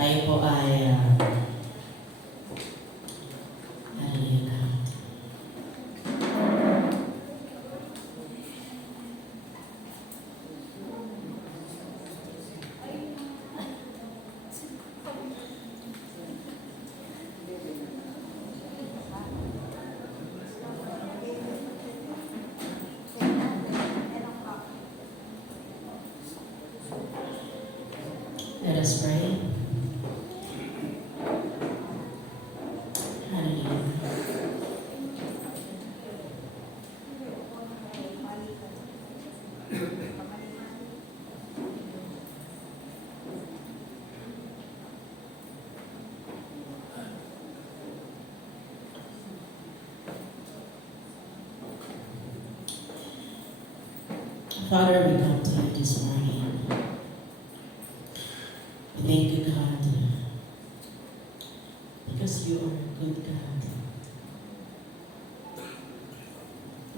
tayo po ay hallelujah. Let us pray. Hallelujah. Father, we come to you this morning. Thank you, God, because you are a good God.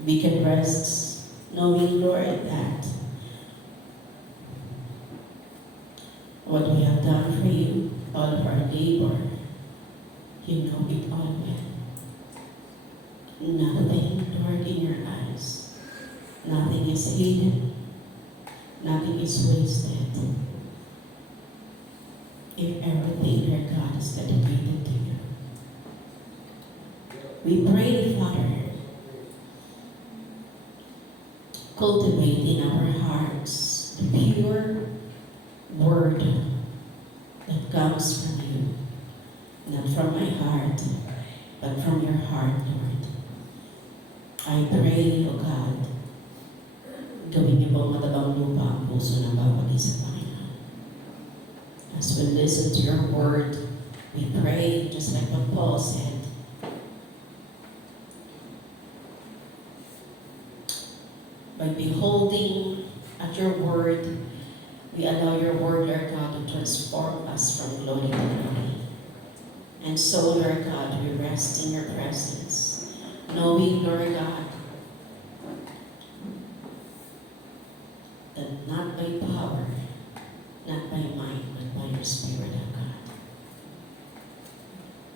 We can rest knowing, Lord, that what we have done for you, all of our labor, you know it all well. Nothing, Lord, in your eyes. Nothing is hidden. Nothing is wasted. If everything, Lord God, is dedicated to you. We pray, Father, cultivate in our hearts the pure word that comes from you. Not from my heart, but from your heart, Lord. I pray, O God, gawin niyo po matabang lupa ang puso ng bawat isa, Panginoon. As we listen to your word, we pray, just like what Paul said, by beholding at your word, we allow your word, Lord God, to transform us from glory to glory. And so, Lord God, we rest in your presence, knowing, Lord God, that not by power, not by might, but by your Spirit, O God.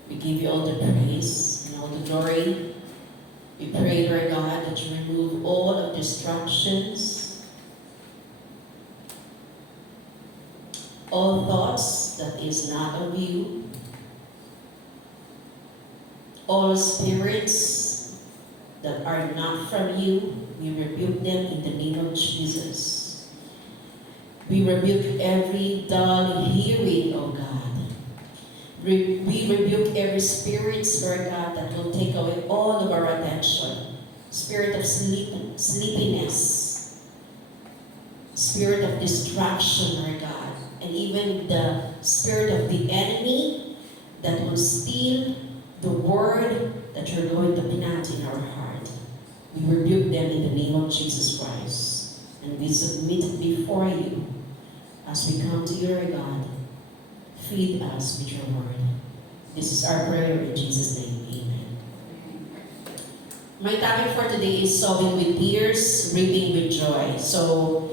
We give you all the praise and all the glory. We pray, Lord God, that you remove all of distractions, all thoughts that is not of you, all spirits that are not from you. We rebuke them in the name of Jesus. We rebuke every dull hearing, O God. We rebuke every spirit, Lord God, that will take away all of our attention. Spirit of sleepiness, spirit of distraction, Lord God, and even the spirit of the enemy that will steal the word that you're going to plant in our heart. We rebuke them in the name of Jesus Christ, and we submit before you as we come to you, Lord God. Feed us with your word. This is our prayer in Jesus' name. Amen. My topic for today is sowing with tears, reaping with joy. So,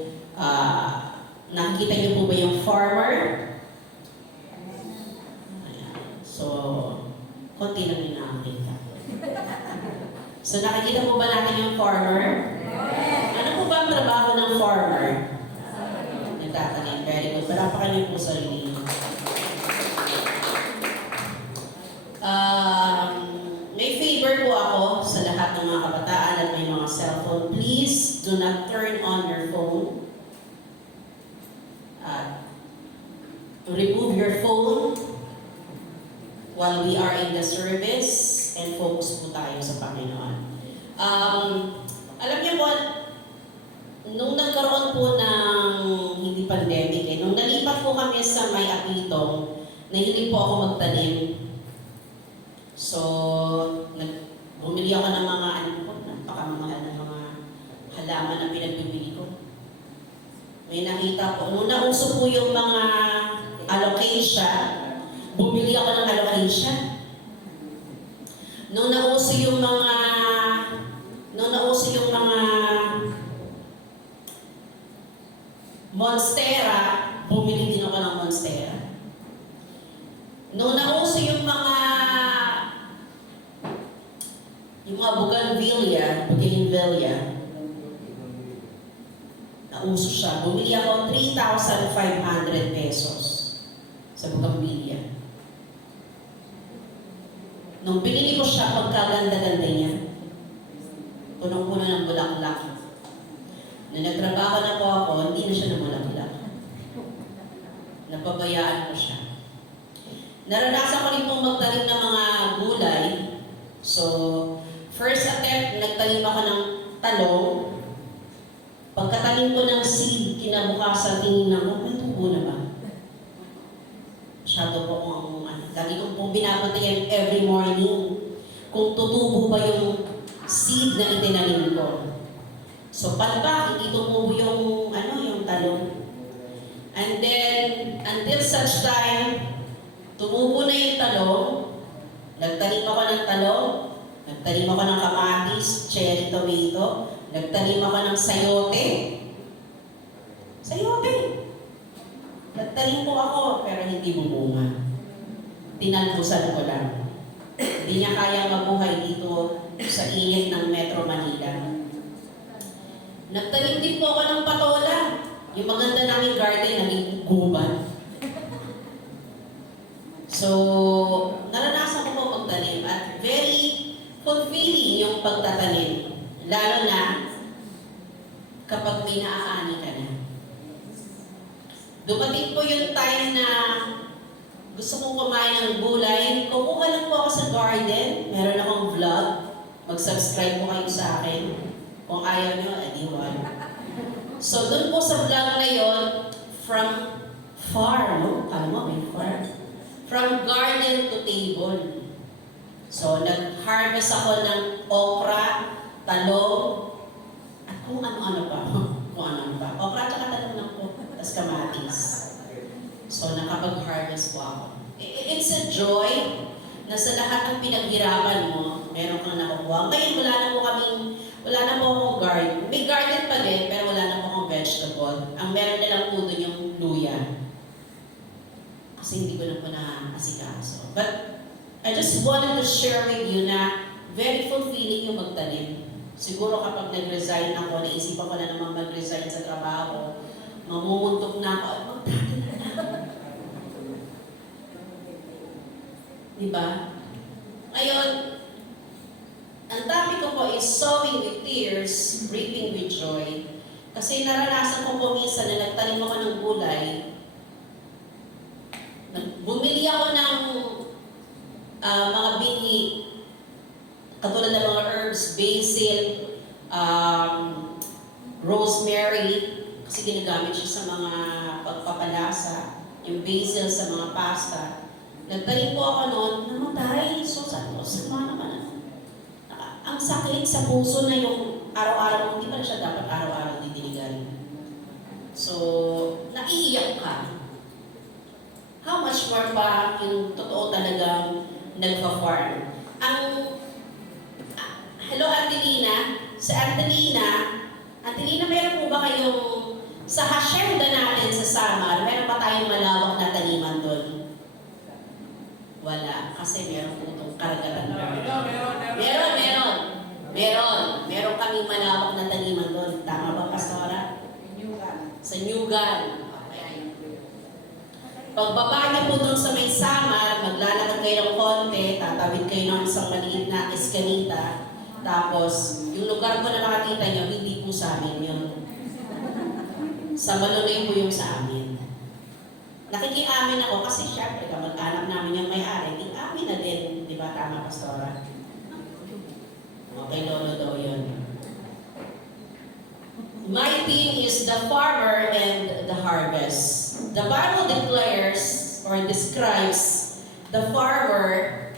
nakikita niyo po ba yung farmer? Ayan. So, konti lang yung nakikita. So, nakikita po ba natin yung farmer? Ano po ba ang trabaho ng farmer? Nagtatanim. Very good. Parapakan niyo po sarili niyo. May favor po ako sa lahat ng mga kabataan at may mga cellphone. Please do not turn on your phone. Remove your phone while we are in the service and focus po tayo sa Panginoon. Alam niyo po, nung nagkaroon po ng hindi pandemic, nung nalipat po kami sa may Apitong, nahilig po ako magtanim. So, bumili ako ng mga napakamahal ng mga halaman na pinagbibili ko. May nakita po, nung nauso po yung mga alocasia, bumili ako ng alocasia. Nung nauso yung mga Monstera, bumili din ako ng Monstera. Nung nauso yung mga bougainvillea, nauso siya. Bumili ako 3,500 pesos sa bougainvillea. Nung binili ko siya, pagkaganda-ganda niya, punong-puno ng bulaklak. Nung nagtrabaho na po ako, hindi na siya namulaklak. Napabayaan ko siya. Naranasan ko rin pong magtanim ng mga gulay. So, first attempt, nagtanim ako ng talong. Pagkatanim ko ng seed, kinabukasan, tinignan ko, may tubo na ba? Masyado po kung lagi kong pong binabantayan every morning kung tutubo ba yung seed na itinanim ko. So, palpak, hindi tumubo yung talong. And then, until such time, tumubo na yung talong, nagtanim ako ng talong, nagtanim ako ng kamatis, cherry tomato, nagtanim ako ng sayote. Nagtanim po ako, pero hindi bumunga. Tinalbusan ko lang. Hindi niya kaya mabuhay dito sa init ng Metro Manila. Nagtanim din po ako ng patola. Yung maganda naming garden, naging guban. So, naranasan ko po magtanim at very fulfilling yung pagtatanim. Lalo na kapag may naaani ka na. Dumating po yung time na gusto kong kumain ng gulay. Kukuha lang po ako sa garden. Meron akong vlog. Mag-subscribe po kayo sa akin. Kung ayaw nyo, edi wala. So, doon po sa vlog na yon, from farm, no? Kala mo, may farm. From garden to table. So, nag-harvest ako ng okra, talong, at kung ano-ano pa. Okra at saka talong lang po. Tapos kamatis. So, nakapag-harvest po ako. It's a joy na sa lahat ng pinaghirapan mo, meron kang nakukuha. Ngayon, wala na po akong garden. May garden pa din, pero wala na po akong vegetable. Ang meron na lang po doon yung luya. Kasi hindi ko na po na-asikaso. But, I just wanted to share with you na very fulfilling yung magtanim. Siguro kapag nag-resign ako, naisipan ko na naman mag-resign sa trabaho, mamumuntok na ako at magtatanim na. Diba? Ngayon, ang topic ko po is sowing with tears, reaping with joy. Kasi naranasan ko po minsan na nagtanim ako ng gulay. Bumili ako ng mga binhi, katulad ng mga herbs, basil, rosemary, kasi ginagamit siya sa mga pagpapalasa, yung basil sa mga pasta. Nagtanim po ako noon, namatay. So, sama naman. Ang sakit sa puso na yung araw-araw, hindi pa na siya dapat araw-araw didiligan. So, naiiyak ka. How much more pa yung totoo talagang nagpa-farm? Hello, Angelina. Sa Angelina, meron po ba kayong, sa hacienda natin sa Samar, meron pa tayong malawak na taniman doon? Wala. Kasi meron po itong karagatan. Meron kaming malawak na taniman doon. Tama ba, Pastora? Sa Nyugan. Pagbaba niyo po doon sa may Samar, maglalakad kayo ng konti, tatawid kayo ng isang maliit na eskanita, tapos yung lugar ko na nakakita niyo, hindi po sa amin yun. Sa Malunay po yung sa amin. Nakikiamin ako kasi syempre, kamag-anak namin yung may-ari, amin na din, di ba? Tama, Pastora? Okay, lolo daw yun. My theme is the farmer and the harvest. The Bible declares or describes the farmer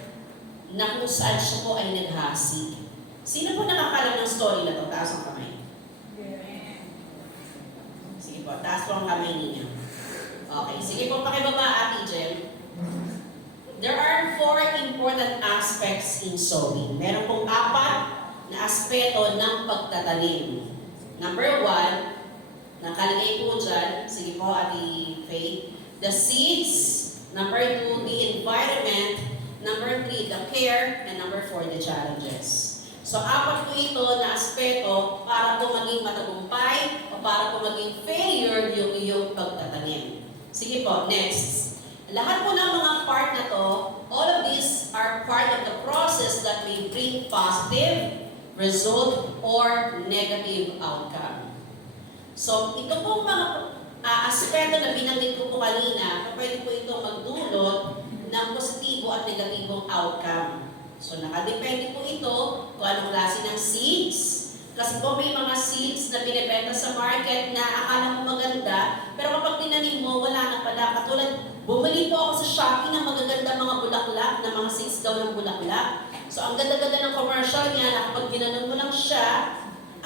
na kung saan siya po ay naghasik. Sino po nakakalam ng story na ito? Taas ang kamay. Sige po, taas po ang kamay ninyo. Okay, sige po, pakibaba, Ate Jem. There are 4 important aspects in sowing. Meron pong 4 na aspeto ng pagtatanim. Number 1, nakalagay po dyan, sige po, Ate Faith, the seeds. Number 2, the environment. Number 3, the care. And number 4, the challenges. So, 4 po ito na aspeto para po maging matagumpay o para po maging failure yung iyong pagtatanim. Sige po, next. Lahat po ng mga part na to, all of these are part of the process that may bring positive result or negative outcome. So, ito pong mga aspeto na binanggit ko po kanina, pwede po ito magdulot ng positibo at negatibong outcome. So, nakadepende po ito kung anong klase ng seeds. Kasi po may mga seeds na binibenta sa market na akala mo maganda, pero kapag tinanim mo, wala na pala. Katulad, bumili po ako sa Shopee ng magaganda mga bulaklak, na mga seeds daw ng bulaklak. So, ang ganda-ganda ng commercial niya na kapag ginanon mo lang siya,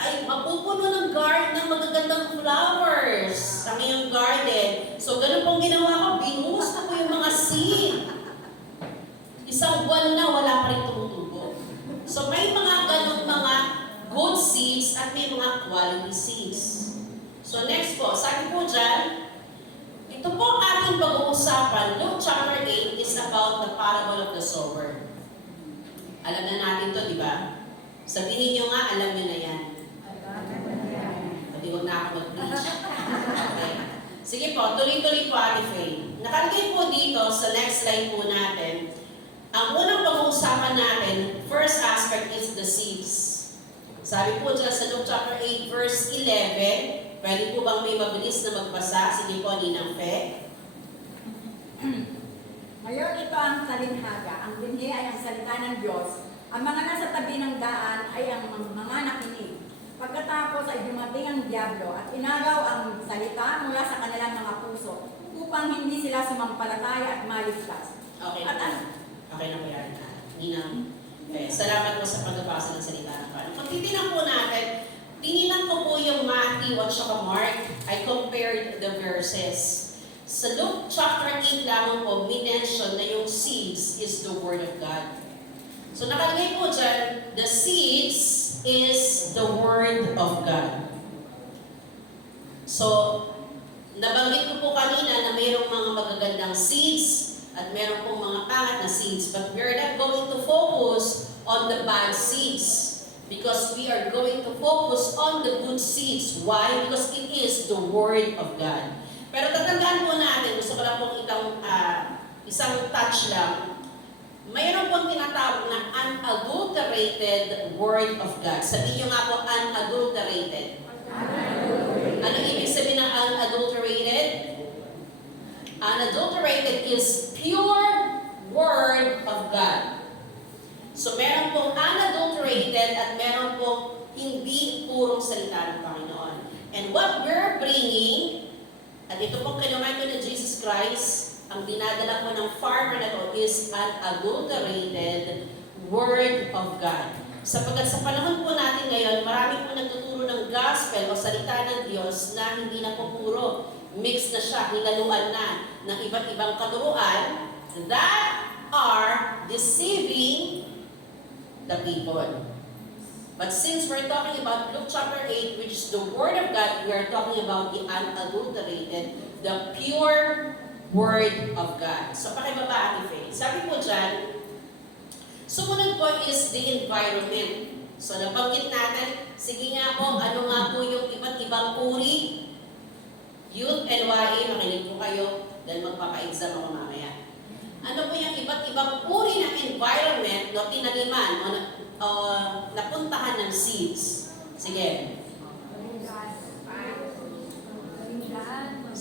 ay mapupuno ng garden ng magagandang flowers sa iyong garden. So, ganun pong ginawa ko, binuhos ko po yung mga seed. Isang buwan na, wala pa rin tumutubo. So, may mga ganong mga good seeds at may mga quality seeds. So, next po, sabi po dyan, ito po ang ating pag-uusapan. Luke chapter 8 is about the parable of the sower. Alam na natin to, di ba? Sabihin nyo nga, alam nyo na yan. Pati huwag na ako mag-preach. Okay. Sige po, tuloy-tuloy po, Ate Faye. Nakalagay po dito sa next slide po natin. Ang unang pag-uusapan natin, first aspect is the seeds. Sabi po dyan sa Luke chapter 8 verse 11, pwede po bang may mabilis na magbasa? Sige po, Ninang Fe. Ngayon ito ang talinhaga. Ang binhi ay ang salita ng Diyos. Ang mga nasa tabi ng daan ay ang mga nakinig. Pagkatapos ay dumating ang diablo at inagaw ang salita mula sa kanilang mga puso upang hindi sila sumampalataya at maligtas. Okay At na. Okay na po yan. Ninang Fe. Salamat po sa pagbabasa ng salita ng Panginoon. Kung titignan po natin, tininan ko po yung Matthew at saka Mark. I compared the verses. Sa Luke chapter 8 lamang po, minention na yung seeds is the Word of God. So nakalagay po dyan, the seeds is the Word of God. So, nabanggit ko po kanina na mayroong mga magagandang seeds at mayroong pong mga pangat na seeds. But we're not going to focus on the bad seeds because we are going to focus on the good seeds. Why? Because it is the Word of God. Pero tatandaan po natin, gusto ko lang pong isang touch lang, mayroon pong tinatawag na unadulterated Word of God. Sabihin nyo nga po, unadulterated. Ano ibig sabihin ng unadulterated? Unadulterated is pure Word of God. So meron pong unadulterated at meron pong hindi purong salita ng Panginoon. And what we're bringing, at ito pong kinumain ko na Jesus Christ, ang dinadala po ng farmer na to is an adulterated Word of God. Sapagkat sa panahon po natin ngayon, marami po nagtuturo ng gospel o salita ng Diyos na hindi na po puro. Mix na siya, hinaluan na ng iba't ibang katuruan that are deceiving the people. But since we're talking about Luke chapter 8, which is the Word of God, we are talking about the unadulterated, the pure Word of God. So, pakibaba, Ate Faye. Sabi po dyan, sumunod po is the environment. So, nabanggit natin, sige nga po, ano nga po yung iba't ibang uri. Youth NYA, makinig po kayo, dahil magpapa-exam ako mamaya. Ano po yung iba't ibang uri ng environment na tinaniman o napuntahan ng seeds? Sige.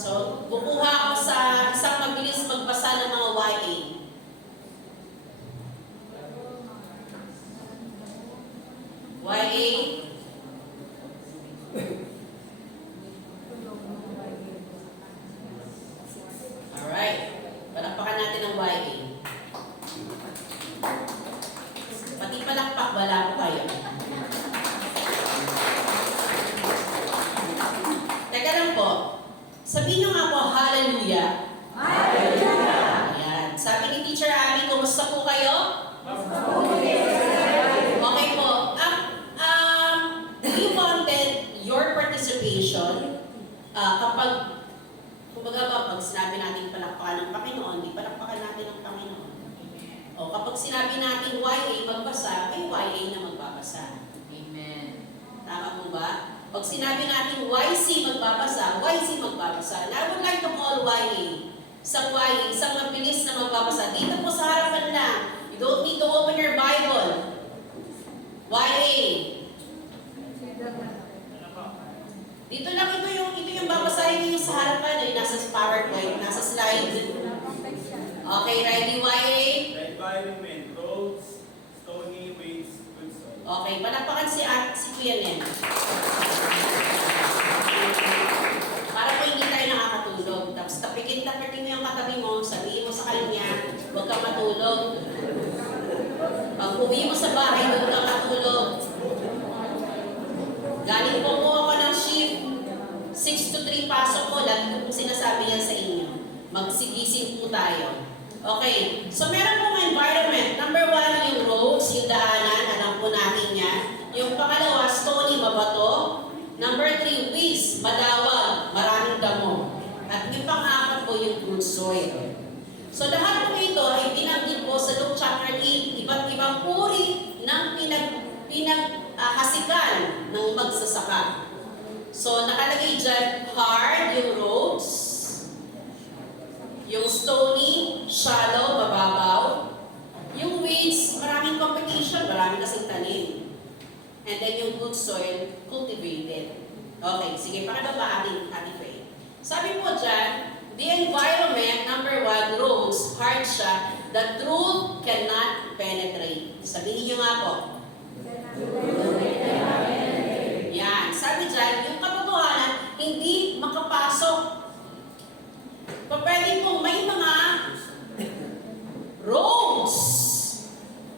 So, bukuha ako sa isang mabilis magbasa ng mga YA. YA. Alright. Palakpakan natin ang YA. Pati palakpak, wala po kayo. Teka lang po. Sabihin nyo nga po, hallelujah. Hallelujah! Ayan. Sabi ni Teacher Abby, kumusta po kayo? Okay po. We wanted your participation kapag, kumbaga ba, pag sinabi natin palakpakan ng Panginoon, di palakpakan natin ang Panginoon. pag sinabi natin YA magbasa, may YA na magbabasa. Amen. Tama po ba? Pag sinabi natin YC magbabasa, YC magbabasa. And I would like to call YA. Isang YA, isang mabilis na magbabasa. Dito po sa harapan lang. You don't need to open your Bible. YA. Dito lang ito yung babasahin niyo sa harapan eh. Nasa PowerPoint, nasa slide. Okay, ready YA? The environment, roads, stony ways, good soil. Okay, palakpakan si Kuya Nen. Para po hindi tayo nakakatulog. Tapos tapitin mo yung katabi mo, sabihin mo sa kanya, huwag kang matulog. Pag uwi mo sa bahay, huwag kang matulog. Galing po ako ng shift. 6 to 3 pasok ko, lagi ko pong sinasabi yan sa inyo. Magsigising po tayo. Okay, so meron pong environment. Number 1, yung roads, yung daanan, alam po natin yan. Yung pangalawa, stony, mabato. Number 3, weeds, madawag, maraming damo. At yung pang-apat po, yung good soil. So lahat po ito ay binanggit po sa Luke chapter 8, iba't ibang uri ng pinag-hasikan ng magsasaka. So nakalagay dyan, hard, yung roads, yung stony, shallow, mababaw. Yung weeds, maraming competition, maraming kasing tanim. And then yung good soil, cultivated. Okay, sige, pakibaba ating Faye. Sabi po dyan, the environment, number 1, roads, hard siya, the truth cannot penetrate. Sabihin nyo nga po. Yan, sabi dyan, yung katotohanan, hindi makapasok. Pwede pong may mga roads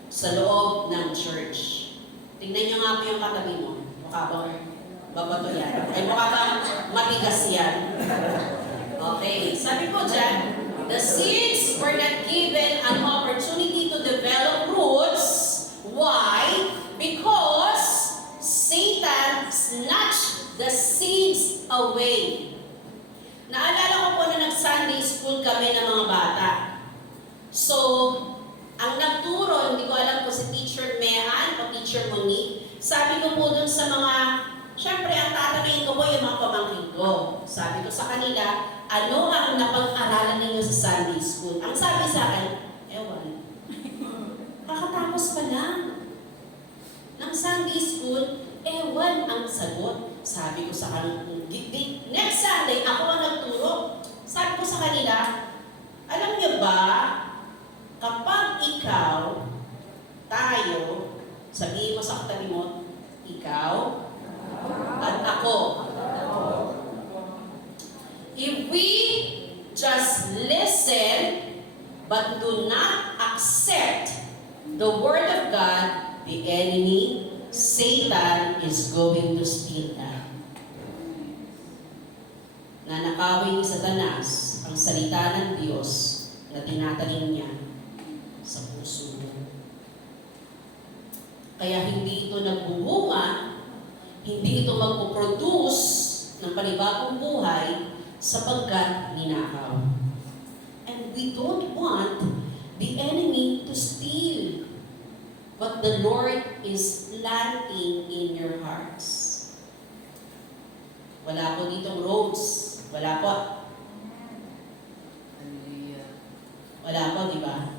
sa loob ng church. Tingnan nyo nga po yung katabi mo. Mukha bang babato yan? Ay mukha bang matigas yan? Okay, sabi po dyan, the seeds were not given an opportunity to develop roots. Why? Because Satan snatched the seeds away. Naalala ko po na nag-Sunday school kami ng mga bata. So, ang nagturo, hindi ko alam po si Teacher Mehan o Teacher Monique, sabi ko po dun sa mga, syempre ang tatanungin ko po yung mga pamangkin ko. Sabi ko sa kanila, ano ang napag-aralan ninyo sa Sunday school? Ang sabi sa akin, ewan. Kakatapos pa lang ng Sunday school, ewan ang sagot. Sabi ko sa kanila, next Sunday, ako ang nagturo. Sabi ko sa kanila, alam niyo ba, kapag ikaw, tayo, sabihin mo sa katabi mo, ikaw, at ako. If we just listen, but do not accept the Word of God, the enemy, Satan is going to steal that. Nanakawin ni Satanas ang salita ng Diyos na tinatanim niya sa puso mo. Kaya hindi ito nagbubunga, hindi ito magpo-produce ng panibagong buhay sapagkat ninakaw. And we don't want the enemy to steal what the Lord is planting in your hearts. Wala po ditong roads. Wala po. Hallelujah. Wala po, di ba?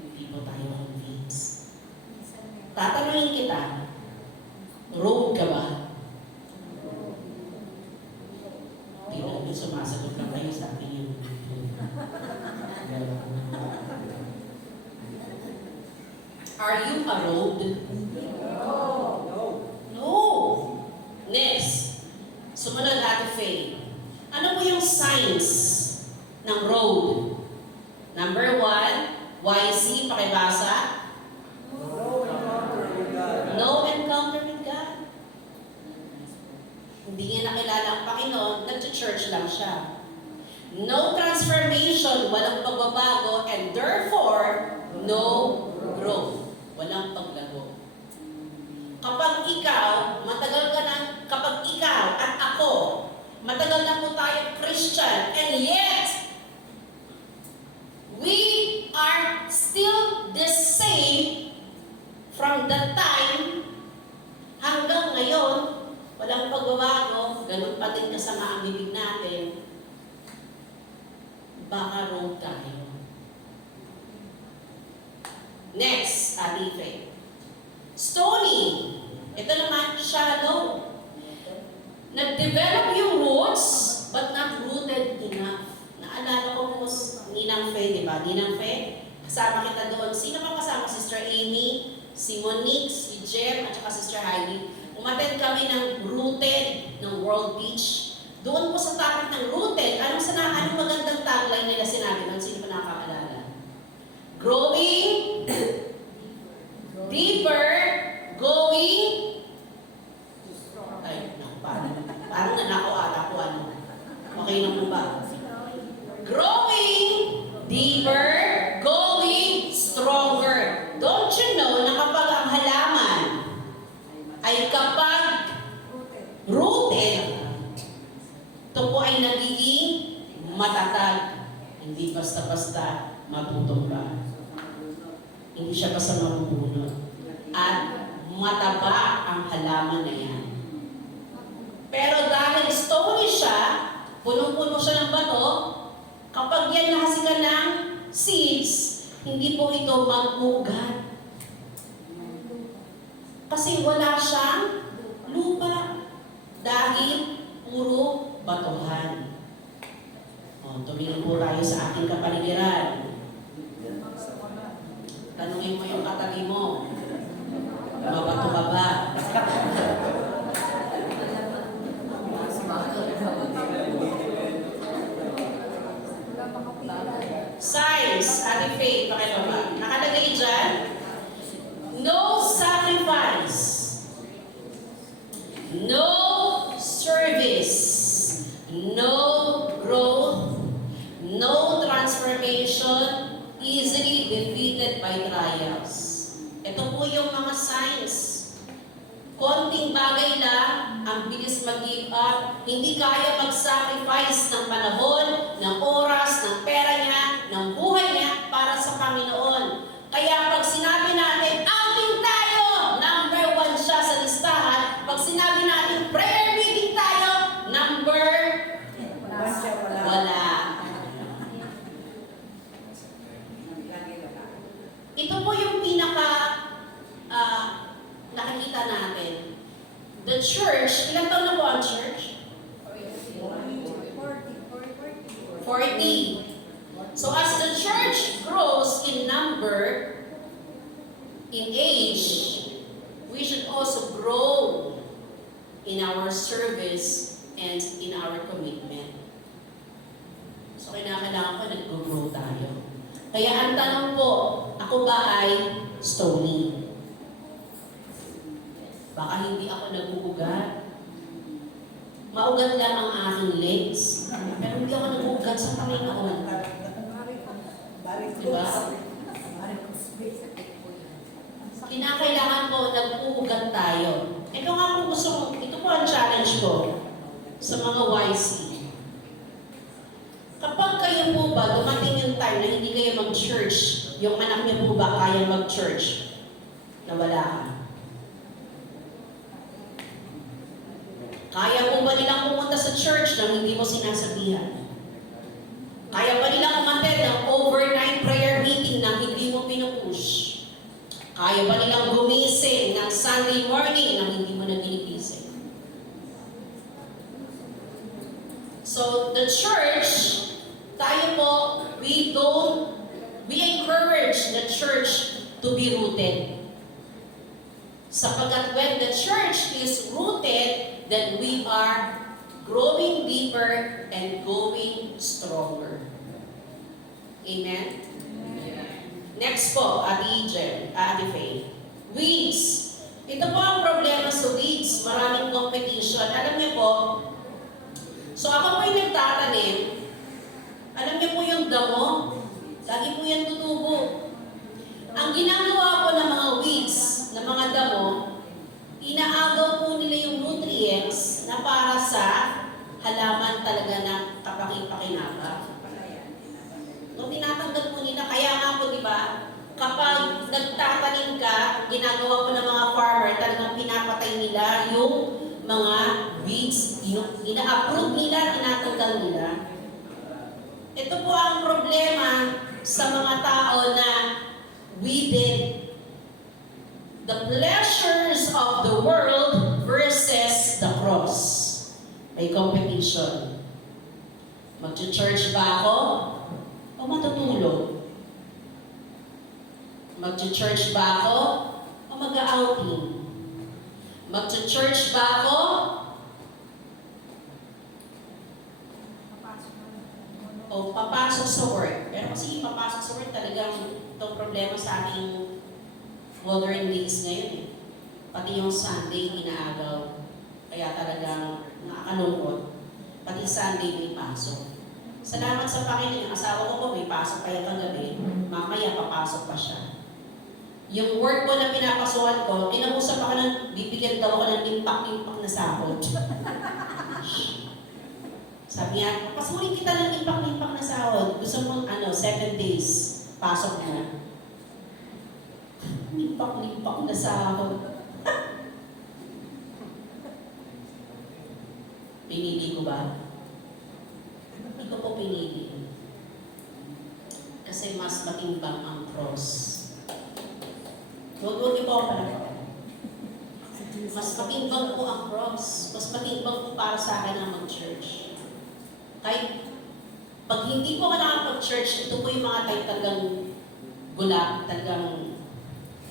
Hindi po tayo convinced. Tatanungin kita, road ka ba? Tingnan nyo, sumasagot lang kayo sa akin yun. Are you a road? No. Next. Sumunod Ate Faye. Ano po yung signs ng road? Number 1, YC, pakibasa. No encounter with God. Hindi niya nakilala ang Panginoon, nag-church lang siya. No transformation, walang pagbabago, and therefore, no growth. Walang paglago. Kapag ikaw at ako, matagal na po tayo Christian, and yet, we baka road tayo. Next, Ate Faye. Stony. Ito naman, shallow. Nag-develop yung roots, but not rooted enough. Naalala ko po, Ninang Faye, di ba? Ninang Faye, kasama kita doon. Sino pa kasama? Sister Amy, si Monique, si Jem, at saka Sister Heidi. Umattend kami ng rooted ng World Beach. Doon po sa topic ng rooted, anong magandang tagline nila sinabi doon? Sino pa nakakaalala? Growing deeper, going ay, naku, parang nanako ata ko ano. Okay na po ba? Growing deeper, going stronger. Don't you know na kapag ang halaman ay kapag rooted, ito po ay nagiging matatag. Hindi basta-basta matutumba. Hindi siya basta mabubunot. At mataba ang halaman na yan. Pero dahil stony siya, punong-puno siya ng bato, kapag yan nahasikan ng seeds, hindi po ito mag-ugat. Kasi wala siyang lupa. Dahil puro batuhan. O, tumingin po tayo sa ating kapaligiran. Tanungin mo yung katabi mo. Mabato ka ba? Signs, Ate Faye, pakilala. Nakalagay dyan, no sacrifice, no service, no growth, no transformation, easily defeated by trials. Ito po yung mga signs. Konting bagay lang, ang bilis mag-give up, hindi kaya mag-sacrifice ng panahon, ng oras, ng pera niya, ng buhay niya para sa Panginoon. Kaya pag sinabi natin, outing tayo, number 1 siya sa listahan. Pag sinabi natin, prayer meeting tayo, number wala. Ito po yung nakikita natin. The church, ilang taon na po ang church? 40. So as the church grows in number, in age, we should also grow in our service and in our commitment. So kailangan po nag-grow tayo. Kaya ang tanong po, ako ba ay stony? Baka hindi ako nag-uugat. Maugat lang ang aking legs. Pero hindi ako nag-uugat sa Panginoon. Diba? Kinakailangan po nag-uugat tayo. Ito nga po ito po ang challenge ko sa mga YC. Kapag kayo po ba, dumating yung time na hindi kayo mag-church, yung anak niyo po ba kaya mag-church? Nawala ka. Kaya po ba nilang pumunta sa church nang hindi mo sinasabihan? Kaya ba nilang umattend ng overnight prayer meeting nang hindi mo pinupush? Kaya ba nilang gumising ng Sunday morning nang hindi mo na ginigising? So, the church, tayo po, we encourage the church to be rooted. Sapagkat when the church is rooted, then we are growing deeper and going stronger. Amen? Next po, Ate Faye. Weeds. Ito po ang problema sa weeds. Maraming competition. Alam niyo po, so ako po yung nagtatanim. Alam niyo po yung damo? Lagi po yan tutubo. Ang ginagawa po ng mga weeds, ng mga damo, inaagaw po nila yung nutrients na para sa halaman talaga na kapaki-pakinabang. Nung tinatanggal po nila, kaya nga po, di ba, kapag nagtatanim ka, ginagawa po ng mga farmer, talagang pinapatay nila yung mga weeds, yung ina-uproot nila, tinatanggal nila. Ito po ang problema sa mga tao na within the pleasures of the world versus the cross. May competition. Mag-church ba ako o matutulog? Mag-church ba ako o mag-outing? Mag-church ba ako o papasok sa work? Pero kasi papasok sa work talagang itong problema sa ating modern days ngayon eh. Pati yung Sunday inaagaw. Kaya talagang nakakalungkot. Pati Sunday may pasok. Salamat sa Panginoon. Yung asawa ko po may pasok kaya kagabi. Mamaya papasok pa siya. Yung work ko na pinapasukan ko, kinausap ako ng bibigyan daw ako ng limpak-limpak na sahod. Sabi niya, pasukin kita ng limpak-limpak na sahod. Gusto mong 7 days, pasok mo. Limpak-limpak na sahod. Pinili ko ba? Hindi ko po pinili. Kasi mas matimbang ang cross. Huwag niyo po ako palakpakan. Mas matimbang po ang cross. Mas matimbang po para sa akin ang mag-church. Kahit pag hindi po ako nakapag-church, ito po yung mga type talagang gula, talagang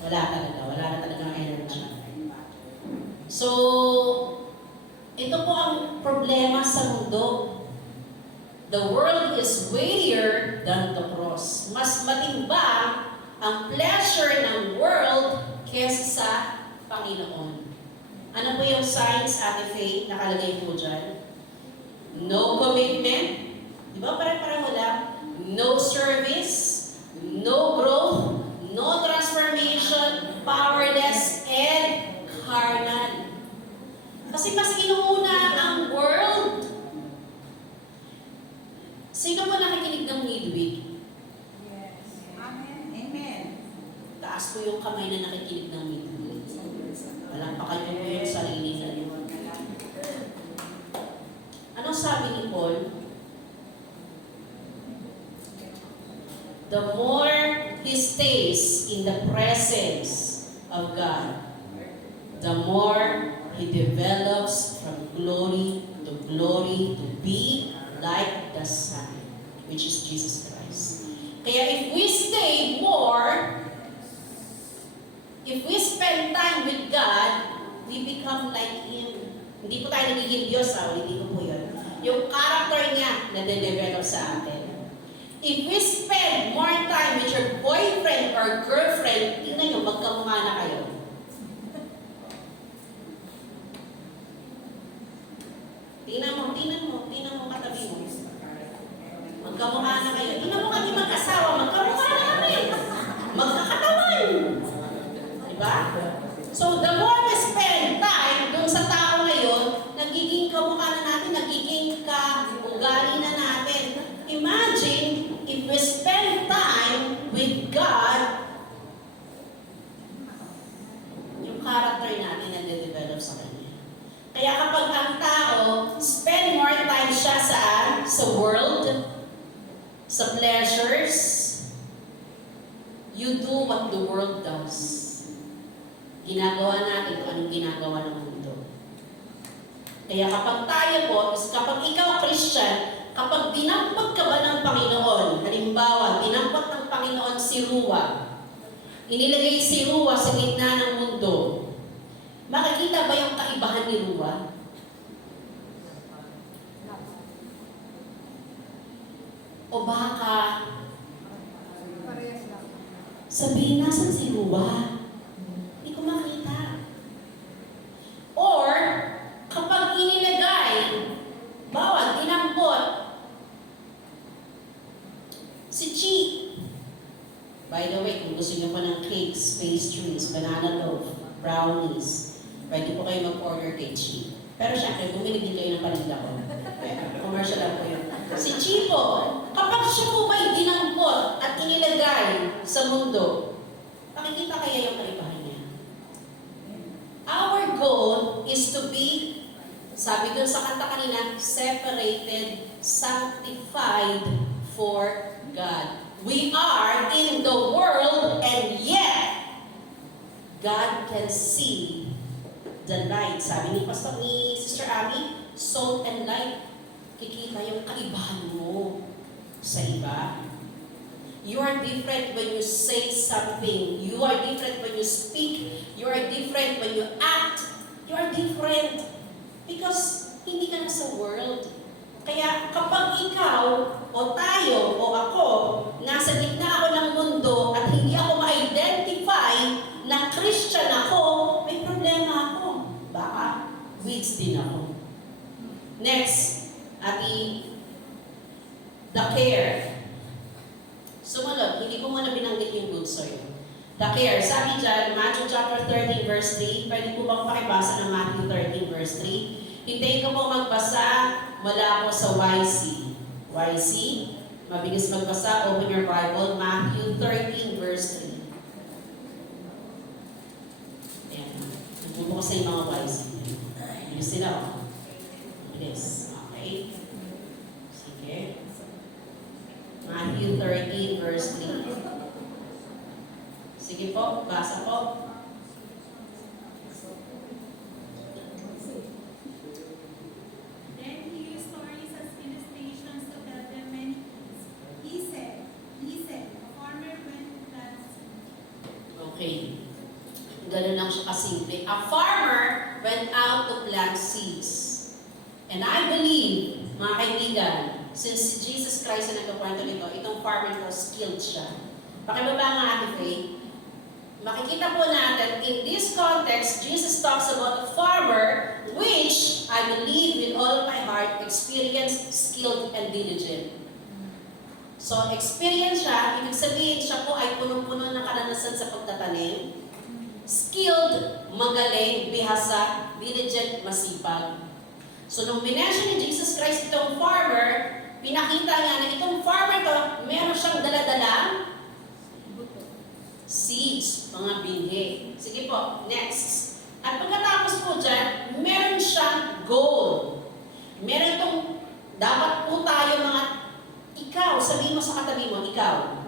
wala na talagang energy. So, ito po ang problema sa mundo. The world is weightier than the cross. Mas matimbang ang pleasure ng world kesa sa Panginoon. Ano po yung signs, Ate Faith, nakalagay po dyan? No commitment. Di ba pare-pareho lang? No service, no growth, no transformation, powerless, and carnal. Kasi mas inuuna ang world. Sino po nakikinig ng midweek? Taas po yung kamay na nakikinig ng midweek. Walampakan niyo po yung sarili na yun. Anong sabi ni Paul? The more he stays in the presence of God, the more he develops from glory to be like the Son, which is Jesus Christ. Kaya if we stay more, if we spend time with God, we become like Him. Hindi po tayo nagiging Diyos, hindi ko po yun. Yung character niya na de-develop sa atin. If we spend more time with your boyfriend or girlfriend, tingnan nyo, magkamukha na kayo. Tingnan mo katabi mo. Magkamukha na kayo. Tingnan mo kami mag-asawa, magkamukha na kami. Magkakatawan. Diba? So, the more we spend time dun sa tao ngayon, nagiging kamukha na natin, nagiging ka-ugali na natin. Imagine, if we spend time with God, yung character natin na de-develop sa Kanya. Kaya kapag ang tao, spend more time siya sa world, sa pleasures, you do what the world does. Ginagawa natin kung anong ginagawa ng mundo. Kaya kapag tayo po, kapag ikaw Christian, kapag dinampot ka ba ng Panginoon, halimbawa, dinampot ng Panginoon si Rua, inilagay si Rua sa gitna ng mundo, makikita ba yung kaibahan ni Rua? O baka, sabihin, nasan si Rua? Hindi ko makita. Or, kapag inilagay, bawat dinampot, si Chi. By the way, kung gusto niyo pa ng cakes, pastries, banana loaf, brownies, pwede po kayo mag-order kay Chi. Pero syempre, bumili din kayo ng paninda ko. Commercial lang po yun. Si Chi po, kapag siya po ba'y dinampot at inilagay sa mundo, makikita kaya yung kaibahan niya. Our goal is to be, sabi dun sa kanta kanina, separated, sanctified for God. We are in the world, and yet God can see the light. Sabi ni Sister Abby, salt and light. Kikita yung kaibahan mo sa iba. You are different when you say something. You are different when you speak. You are different when you act. You are different. Because hindi ka na sa world. Kaya kapag ikaw, o tayo, o ako, nasa gitna ako ng mundo at hindi ako ma-identify na Christian ako, may problema ako. Baka weeds din ako. Next, the care. Sumunod, hindi ko muna binanggit yung good soil. The care. Sabi dyan, Matthew chapter 13 verse 3. Pwede po bang pakibasa ng Matthew 13 verse 3? Hintayin ko po magbasa mula po sa YC. YC, mabilis magbasa, open your Bible, Matthew 13 verse 3. Ayan. Nagpo ko sa yung mga YC. Bilis sila, oh. Bilis. Okay. Sige. Matthew 13 verse 3. Sige po, basa po. Then he used stories as illustrations to tell them many things. He said, a farmer went to plant seed. Okay. Ganun lang siya kasimple. A farmer went out to plant seeds. And I believe, mga kaibigan, since si Jesus Christ ang nagkakwento nito, itong farmer ko, skilled siya. Pakibaba nga Ate Faye. Makikita po natin, in this context, Jesus talks about a farmer which, I believe with all of my heart, experienced, skilled, and diligent. So, experience siya, ibig sabihin siya po ay punong-puno ng karanasan sa pagtatanim. Skilled, magaling, bihasa, diligent, masipag. So, nung minention ni Jesus Christ itong farmer, pinakita niya na itong farmer to, meron siyang daladalang seeds, mga binhi. Sige po, next. At pagkatapos po dyan, meron siyang goal. Meron itong, dapat po tayo mga, ikaw, sabihin mo sa katabi mo, ikaw.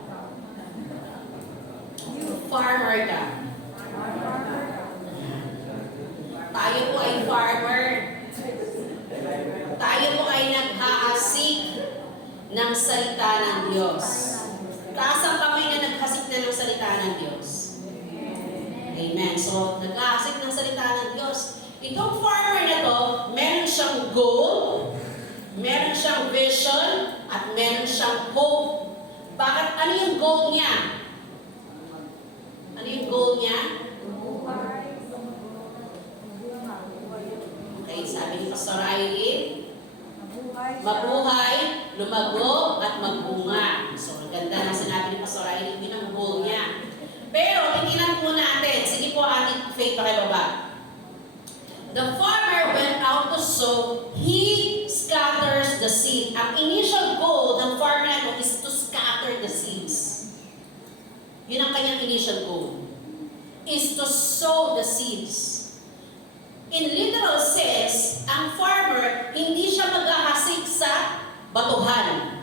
Farmer ka. Tayo po ay farmer. Tayo po ay nag-aasik ng salita ng Diyos. Taas ang kamay na naghasik na ng salita ng Diyos. Amen. So, nag-aasik ng salita ng Diyos. Itong farmer na to, meron siyang goal, meron siyang vision, at meron siyang hope. Bakit? Ano yung goal niya? Ano yung goal niya? Okay, sabi ni Pastor Aileen, mabuhay, lumago, at magbunga. So, ang ganda na sinabi ni Pastor Aileen, yun ang goal niya. Pero, tingnan po natin. Sige po, Ate Faith, pakibaba. The farmer went out to sow. He scatters the seed. Ang initial goal ng farmer na ito is to scatter the seeds. Yun ang kanyang initial goal. Is to sow the seeds. In literal sense, ang farmer, hindi siya maghahasik sa batuhan.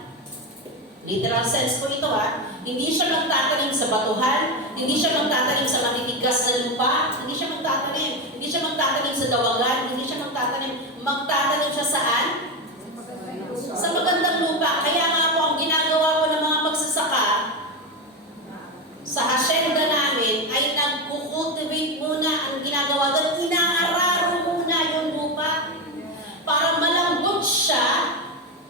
Literal sense po ito ha. Hindi siya magtatanim sa batuhan, hindi siya magtatanim sa matitigas na lupa, hindi siya magtatanim, hindi siya magtatanim sa dawagan, hindi siya magtatanim siya saan? Sa magandang lupa. Kaya nga po, ang ginagawa po ng mga magsasaka sa hasyenda namin ay nagkukultivate muna ang ginagawa doon. Inaararo muna yung lupa para malambot siya,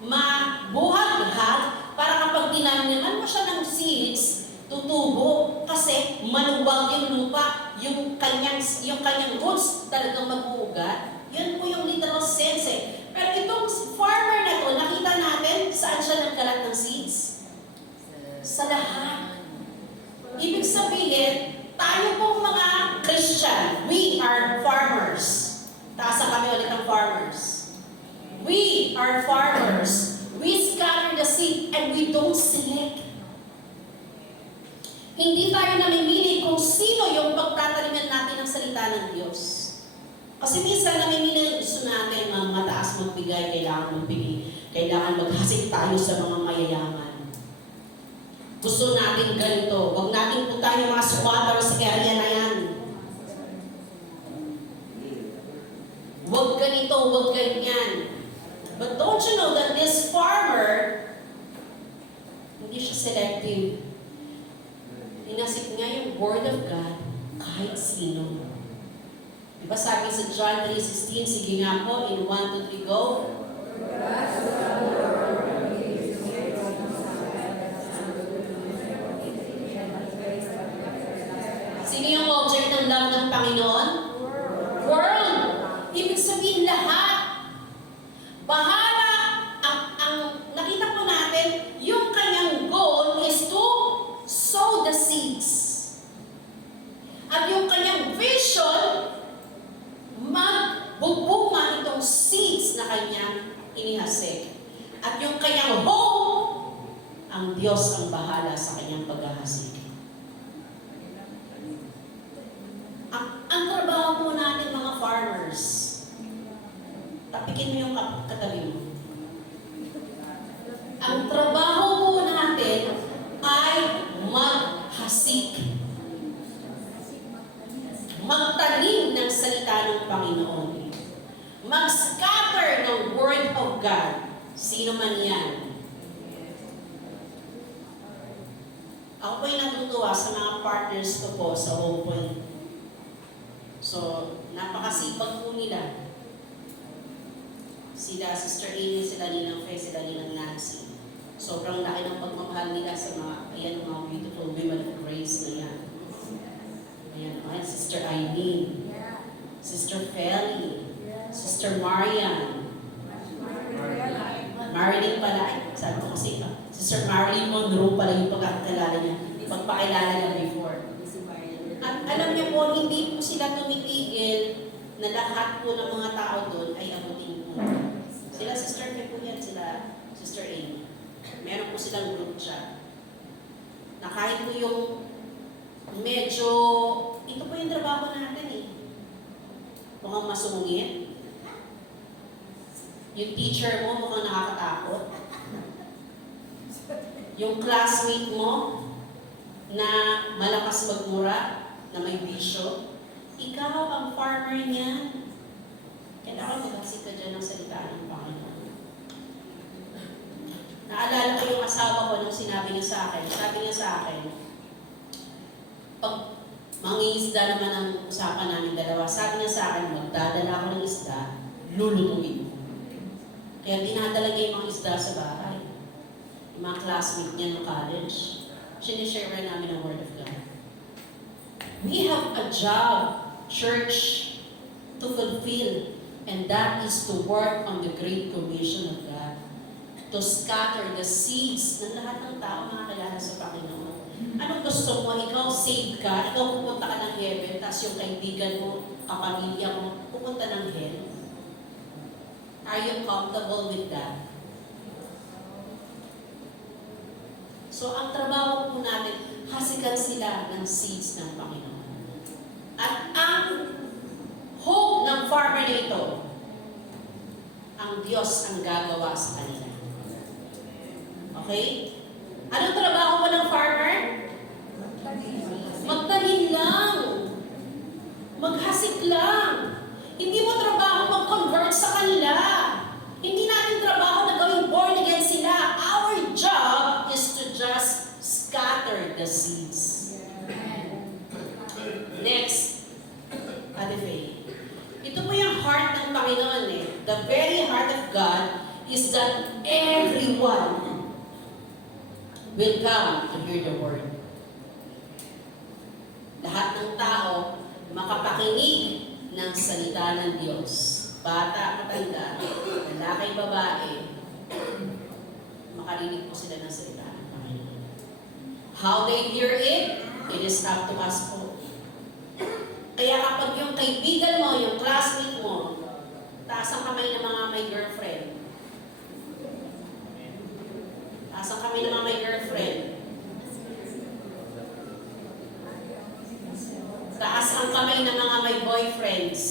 mabuhaghag, para kapag dinaniman mo siya ng seeds, tutubo kasi maluwag yung lupa, yung kanyang roots talagang mag-uugat. Yun po yung literal sense eh. Pero itong farmer na to, nakita natin saan siya nagkalat ng seeds? Sa lahat. Ibig sabihin, tayo pong mga Christian, we are farmers. Taasan kami ulit ng farmers. We are farmers. We scatter the seed and we don't select. Hindi tayo namimili kung sino yung pagtataniman natin ng salita ng Diyos. Kasi minsan namimili yung gusto natin, mataas magbigay, kailangan magbigay, kailangan maghasik tayo sa mga mayayaman. Gusto natin ganito. Huwag natin puntahan yung mga squatters area na yan. Huwag ganito, huwag ganyan. But don't you know that this farmer, hindi siya selective. Inasik niya yung word of God kahit sino. Diba sabi sa John 3:16, sige nga po, in 1, 2, 3, go. Sino yung object ng love ng Panginoon? World. Ibig sabihin lahat. Bahala. Ang nakita po natin, yung kanyang goal is to sow the seeds. At yung kanyang vision, magbubunga itong seeds na kanyang inihasik. At yung kanyang hope, ang Diyos ang bahala sa kanyang paghahasik. Ang trabaho po natin mga farmers, tapikin mo yung katabi mo. Ang trabaho po natin ay maghasik. Magtanim ng salita ng Panginoon. Mag-scatter ng Word of God. Sino man yan. Ako po'y natutuwa sa mga partners ko po sa Hope Point. So, napakasipag po nila. Sila, Sister Amy, sila Ninang Faye, sila Ninang Nancy. Sobrang laki ng pagmamahal nila sa mga beautiful women of grace na yan. Ayan, Sister Eileen, Sister Feli, Sister Marian, Marilyn pala, sabi ko kasi, Sister Marilyn Monroe pala yung pagkakilala niya, pagpakilala niya before. At alam niya po, hindi po sila tumitigil na lahat po ng mga tao doon ay abutin po. Sila Sister Feli po yan, sila Sister Amy. Meron po silang group chat. Na kahit po yung medyo, ito po yung trabaho natin eh. Mukhang masungit. Yung teacher mo mukhang nakakatakot. Yung classmate mo na malakas magmura, na may bisyo, ikaw ang farmer niyan. Kailangan maghasik ka dyan ng salita ng Panginoon. Naalala ko yung asawa ko nung sinabi niya sa akin. Sabi niya sa akin, pag mangingisda naman ang usapan namin dalawa, sabi niya sa akin, magdadala ako ng isda, lulutuin mo. Kaya dinadala niya yung mga isda sa bahay. Yung mga classmate niya ng college. Sinishare namin ang Word of God. We have a job, church, to fulfill, and that is to work on the Great Commission of God. To scatter the seeds ng lahat ng tao makakilala sa Panginoon. Anong gusto mo? Ikaw saved ka, ikaw pupunta ka ng heaven, tapos yung kaibigan mo, kapamilya mo, pupunta ng hell. Are you comfortable with that? So, ang trabaho po natin, hasikan sila ng seeds ng Panginoon. At ang hope ng farmer na ito, ang Diyos ang gagawa sa kanila. Okay? Anong trabaho mo ng farmer? Magtanim lang. Maghasik lang. Hindi mo trabaho mag-convert sa kanila. Hindi natin trabaho na gawing born again sila. Our job is to just scatter the seeds. Next, Ate Faye. Ito po yung heart ng Panginoon eh. The very heart of God is that everyone will come to hear the word. Lahat ng tao makapakinig ng salita ng Diyos. Bata, matanda, lalaki, babae, makarinig po sila ng salita ng Panginoon. How they hear it, it is up to us po. Kaya kapag yung kaibigan mo, yung classmate mo, taas ang kamay ng mga may girlfriend. Taas ang kamay ng mga may girlfriend. Taas ang kamay ng mga may boyfriends.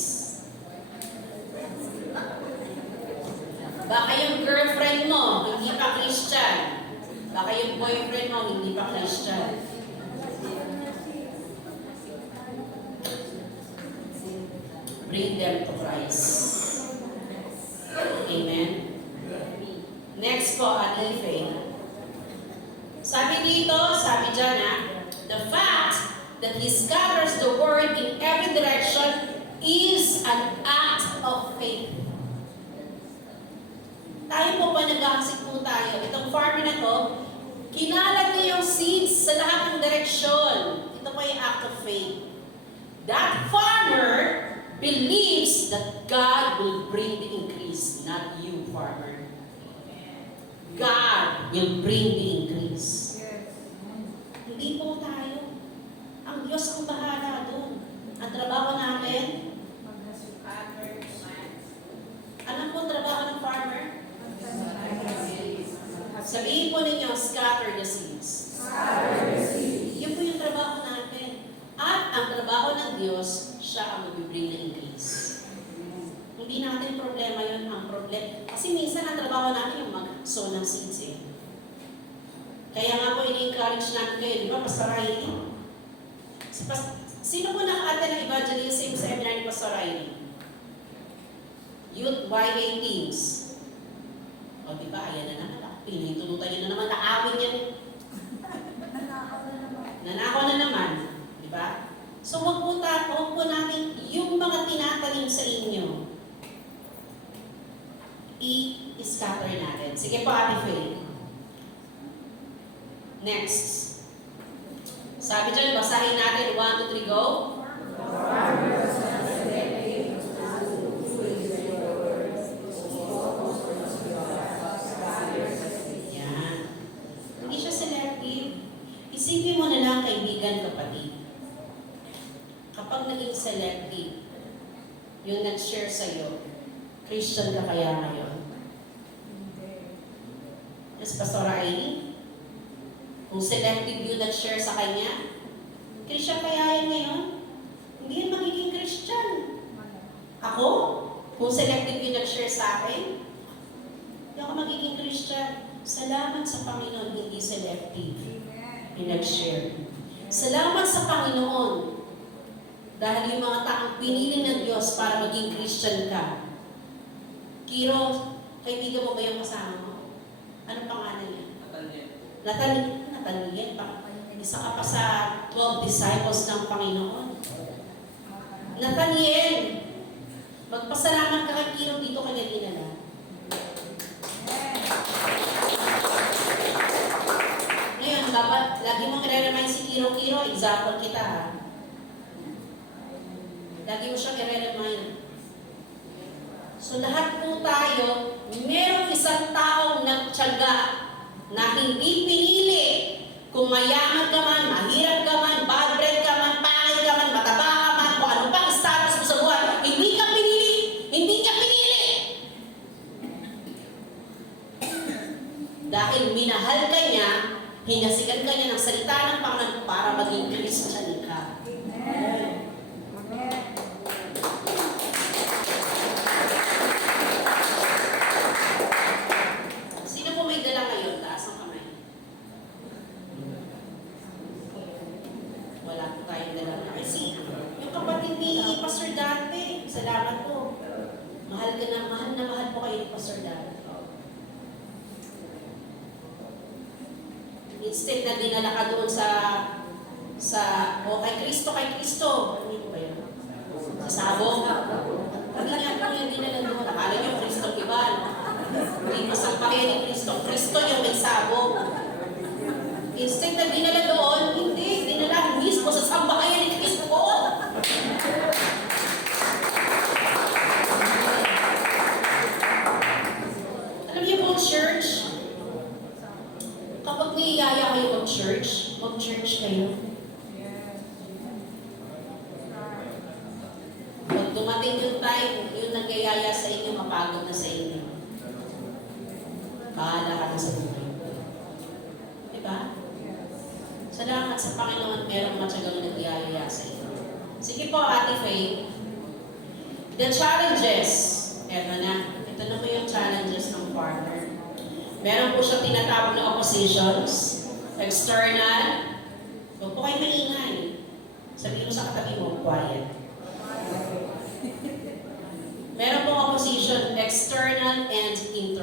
Baka yung girlfriend mo, hindi pa Christian. Baka yung boyfriend mo, hindi pa Christian. bring them to Christ. Amen? Next po, Ate Faye. Sabi dito, sabi dyan the fact that He scatters the word in every direction is an act of faith. Tayo po ba nag-aksik po tayo? Itong farmer na to, kinalat niya yung seeds sa lahat ng direksyon. Ito po yung act of faith. That farmer believes that God will bring the increase, not you, farmer. God will bring the increase. Hindi po tayo. Ang Diyos ang bahala doon. Ang trabaho natin, alam po ang trabaho ng farmer? Sabihin po ninyo, scatter the seeds. Yun po yung trabaho natin. At ang trabaho ng Diyos, siya ang magbibring na increase. Hindi natin problema yun ang problema. Kasi minsan ang trabaho natin yung mag-sow ng seeds eh. Kaya nga po ini-encourage natin kayo, di ba, Pastor Riley? Sino po naka-attend ng evangelism seminar ni Pastor Riley? Youth YA Teams. O di ba, ayan na naman. Pinahintulutan niyo na naman, naawin yan. Nanakaw na naman. Di ba? So wag po natin yung mga tinatanim sa inyo, i-scatter natin. Sige po, Ate Faye. Next. Sabi dyan, basahin natin. 1, 2, 3, go. Yan. Hindi siya selective. Isipin mo na lang, kaibigan, kapatid. Kapag naging selective, yung nag-share sa'yo, Christian ka kaya ngayon? Yes, Pastor Riley? Kung selective yung nag-share sa kanya, Christian kaya yan ngayon? Hindi yan magiging Christian. Ako? Kung selective yung nag-share sa akin, hindi ako magiging Christian. Salamat sa Panginoon, hindi selective yung nag-share. Salamat sa Panginoon dahil yung mga taong pinili ng Diyos para maging Christian ka. Kiro, kaibigan mo ba yung kasama mo? Anong pangalan niya? Nathaniel. Isa ka pa sa 12 disciples ng Panginoon. Nathaniel, magpasalamat ka kay Kiro dito kanya dinala. Ngayon, dapat lagi mong i-remind si Kiro, example kita ha. Lagi mo siyang i-remind. So lahat po tayo, merong isang taong nagtiyaga na hindi pinili kung mayaman ka man, mahirap ka man, bad bread ka man, pangit ka man, mataba ka man, kung ano pang status mo sa buhay, hindi ka pinili! Hindi ka pinili! Dahil minahal ka niya, hinasigan ka niya ng salita ng Panginoon para maging Christian ka. Amen. Sino po may dala ngayon? Taas ang kamay. Wala po tayong dala na. Kasi yung kapatid ni Pastor Dante, salamat po. Mahal po kayo ni Pastor Dante. Instead na dinala ka doon kay Kristo. Ano ba yun? Sa sabong. Hindi nga po yung dinala doon. Akala niyo Kristo iba, no? Hindi ko sampahin ni Kristo. Kristo yung may sabong. Instead na dinala doon, hindi. Dinala mismo sa sambahayan ni Kristo. Alam niyo po, church, kapag niyaya kayo mag-church kayo. Pag dumating yung time, yung nagyayaya sa inyo, mapagod na sa inyo. Bahala ka na sa buhay. Diba? Salamat sa Panginoon, merong matyagang nagyayaya sa inyo. Sige po, Ate Faye. The challenges. Eto na. Ito na po yung challenges ng farmer. Meron po siyang tinatawag na oppositions, external. Huwag po kayo maingay. Sabihin mo sa katabi mo, quiet.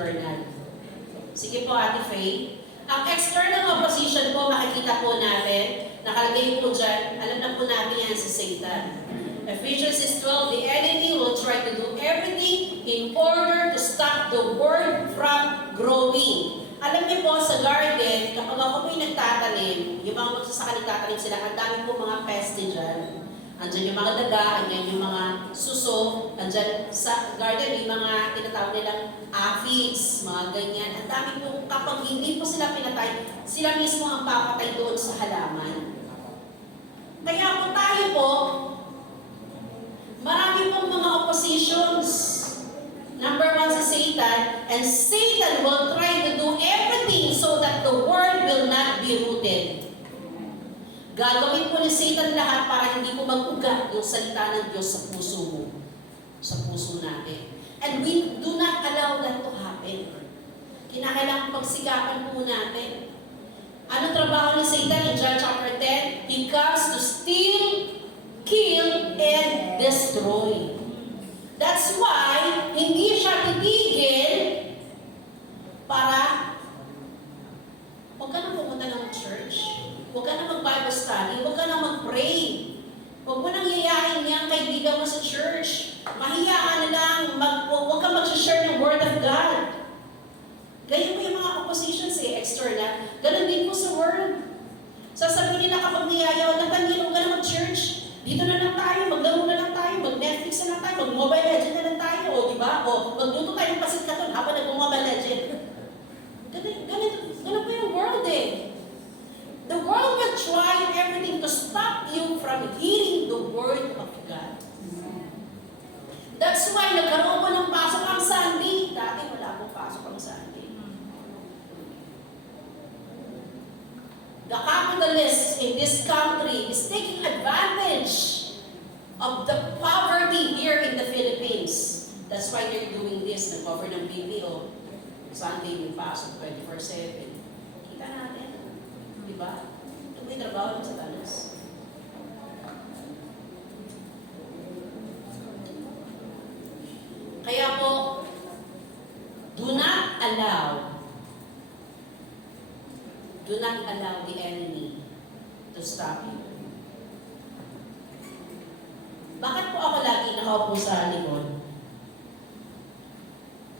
external. Sige po, Ate Faye. Ang external opposition po, makikita po natin, nakalagay po dyan, alam na po natin yan si Satan. Ephesians 6:12, the enemy will try to do everything in order to stop the word from growing. Alam niyo po, sa garden, kapag ako po'y nagtatanim, yung mga magsasaka nagtatanim sila, ang dami po mga peste dyan. Andyan yung mga daga, andyan yung mga suso, andyan sa garden, may mga tinatawag nilang aphids, mga ganyan. Ang dami po, kapag hindi po sila pinatay, sila mismo ang papatay doon sa halaman. Kaya po tayo po, marami pong mga oppositions. Number one si Satan, and Satan will try to do everything so that the word will not be rooted. Gagawin po ni Satan lahat para hindi po mag-ugat yung salita ng Diyos sa puso mo, sa puso natin. And we do not allow that to happen. Kinakailangan pagsikapan po natin. Ano trabaho ni Satan in John chapter 10? He comes to steal, kill, and destroy. That's why hindi siya titigil para huwag ka na pumunta ng church, huwag ka na mag-Bible study, huwag ka na mag-pray. Huwag mo nang yayain niyang kaibigan mo sa church. Mahiya ka na lang, huwag ka mag-share ng Word of God. Ganyan po yung mga oppositions external. Ganon din po sa Word. Sasabihin nila kapag niyayaw, Nathaniel, huwag ka na mag-church. Dito na lang tayo, maglaro na lang tayo, mag-Netflix na lang tayo, mag-Mobile Legend na lang tayo, o diba? O magluto tayo ng pasit katon habang nag-Mobile Legend. Ganun po yung world eh. The world will try everything to stop you from hearing the Word of God. That's why nagkaroon po ng pasok ang Sunday. Dati wala pong pasok ang Sunday. The capitalists in this country is taking advantage of the poverty here in the Philippines. That's why they're doing this. Nag-cover ng BPO. Sunday may pasok 24/7. Kita natin. Diba? Ito may trabaho ng Satanas. Kaya po, do not allow the enemy to stop you. Bakit po ako lagi nakaupo sa likod?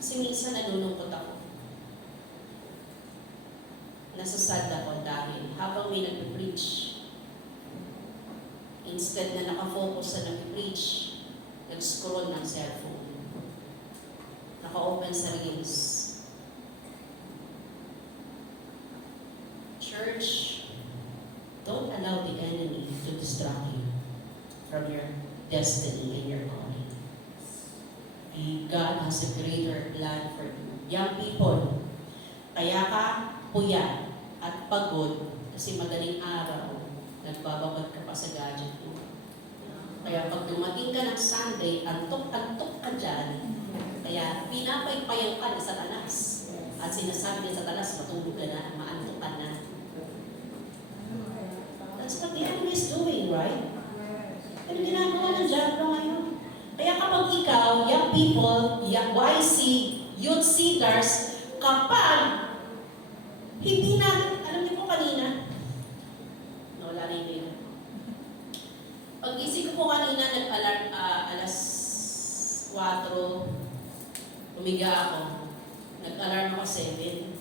Kasi minsan nalulungkot ako. Nasasad ako dahil habang may nag-preach, instead na nakafocus sa nag-preach, nag-scroll ng cellphone. Naka-open sa reels. Church, don't allow the enemy to distract you from your destiny and your calling. God has a greater plan for you. Young people, kaya ka puyat at pagod kasi madaling araw, nagbabagad ka pa sa gadget mo. Kaya pag dumating ka ng Sunday, antok-antok ka dyan. Kaya pinapaypayan ka ni Satanas. At sinasabi ni Satanas, matulog ka na, maantok ka na. That's what the enemy is doing, right? Pero ginagawa ng diablo ngayon. Kaya kapag ikaw, young people, YC, youth seeders, kapag hindi natin, alam niyo po kanina, wala na yung pag-isip ko po kanina, nag-alarm alas 4, umiga ako. Nag-alarm ako 7.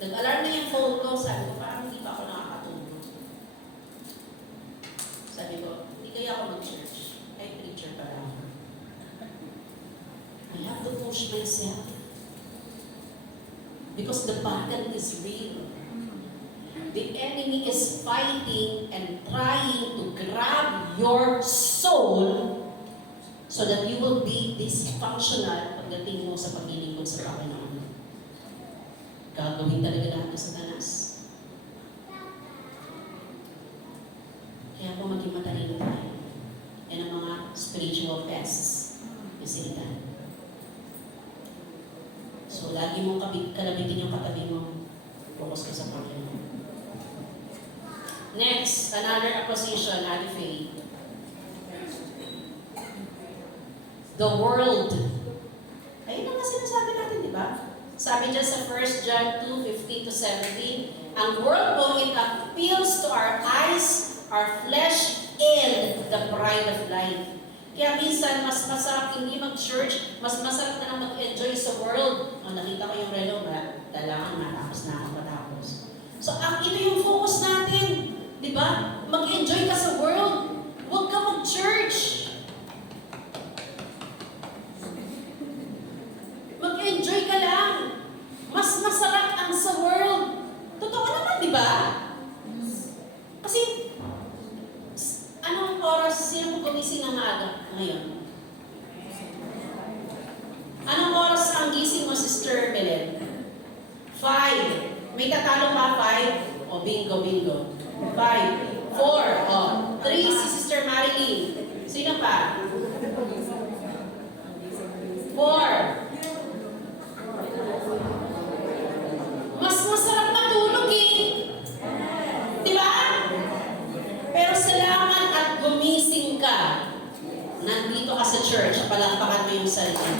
Nag-alarm na yung phone ko, sabi ko, parang hindi pa ako nakakatulog. Sabi ko, hindi kaya ako mag-church. Kahit preacher pa lang. I have to push myself. Because the battle is real. The enemy is fighting and trying to grab your soul so that you will be dysfunctional pagdating mo sa paglilingkod sa Panginoon. Gagawin talaga lahat ng Satanas. Kaya po maging matalino tayo. Yan ang mga spiritual pests. Isilitan. So, lagi mong kalabitin yung katabi mo. Focus ka sa Panginoon. Next, another opposition, Ate Faye. The world. Ayun ang sinasabi natin, di ba? Sabi dyan sa 1 John 2:15 to 17, ang world po, it appeals to our eyes, our flesh, and the pride of life. Kaya minsan, mas masarap hindi mag-church, mas masarap na lang mag-enjoy sa world. Oh, nakita ko yung relo, kailangan matapos na ako matapos. So, ito yung focus natin. Di ba? Mag-enjoy ka sa world. Huwag ka mag-church. Mag-enjoy ka lang. Mas masarap ang sa world. Totoo naman, di ba? Kasi, anong oras sino gumising ng maaga ngayon? Anong oras ang gising mo, Sister Belen? 5. May tatalo pa, 5? O, bingo, bingo. 5. 4. O, 3 si Sister Marilyn. Sino pa? 4. Mas masarap matulog eh. Di ba? Pero salamat at gumising ka. Nandito ka sa church, palakpakan mo yung sarili.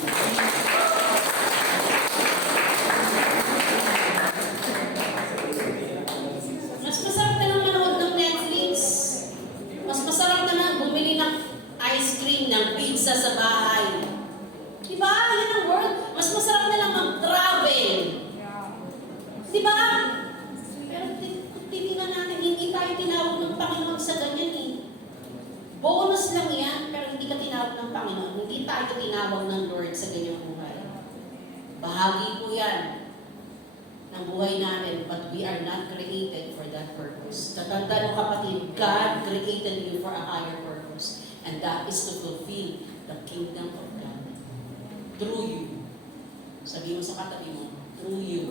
Mas masarap na lang manood ng Netflix. Mas masarap na lang bumili ng ice cream, ng pizza sa bahay. Di ba? Yan ang world. Mas masarap na lang mag-travel. Di ba? Pero titingnan natin, hindi tayo tinawag ng Panginoon sa ganyan eh. Bonus lang yan, pero hindi ka tinawag ng Panginoon. Hindi tayo tinawag ng Lord sa ganyang buhay. Bahagi po yan ng buhay natin, but we are not created for that purpose. Tatanda mo kapatid, God created you for a higher purpose. And that is to fulfill the kingdom of God. Through you. Sabi mo sa katabi mo, through you.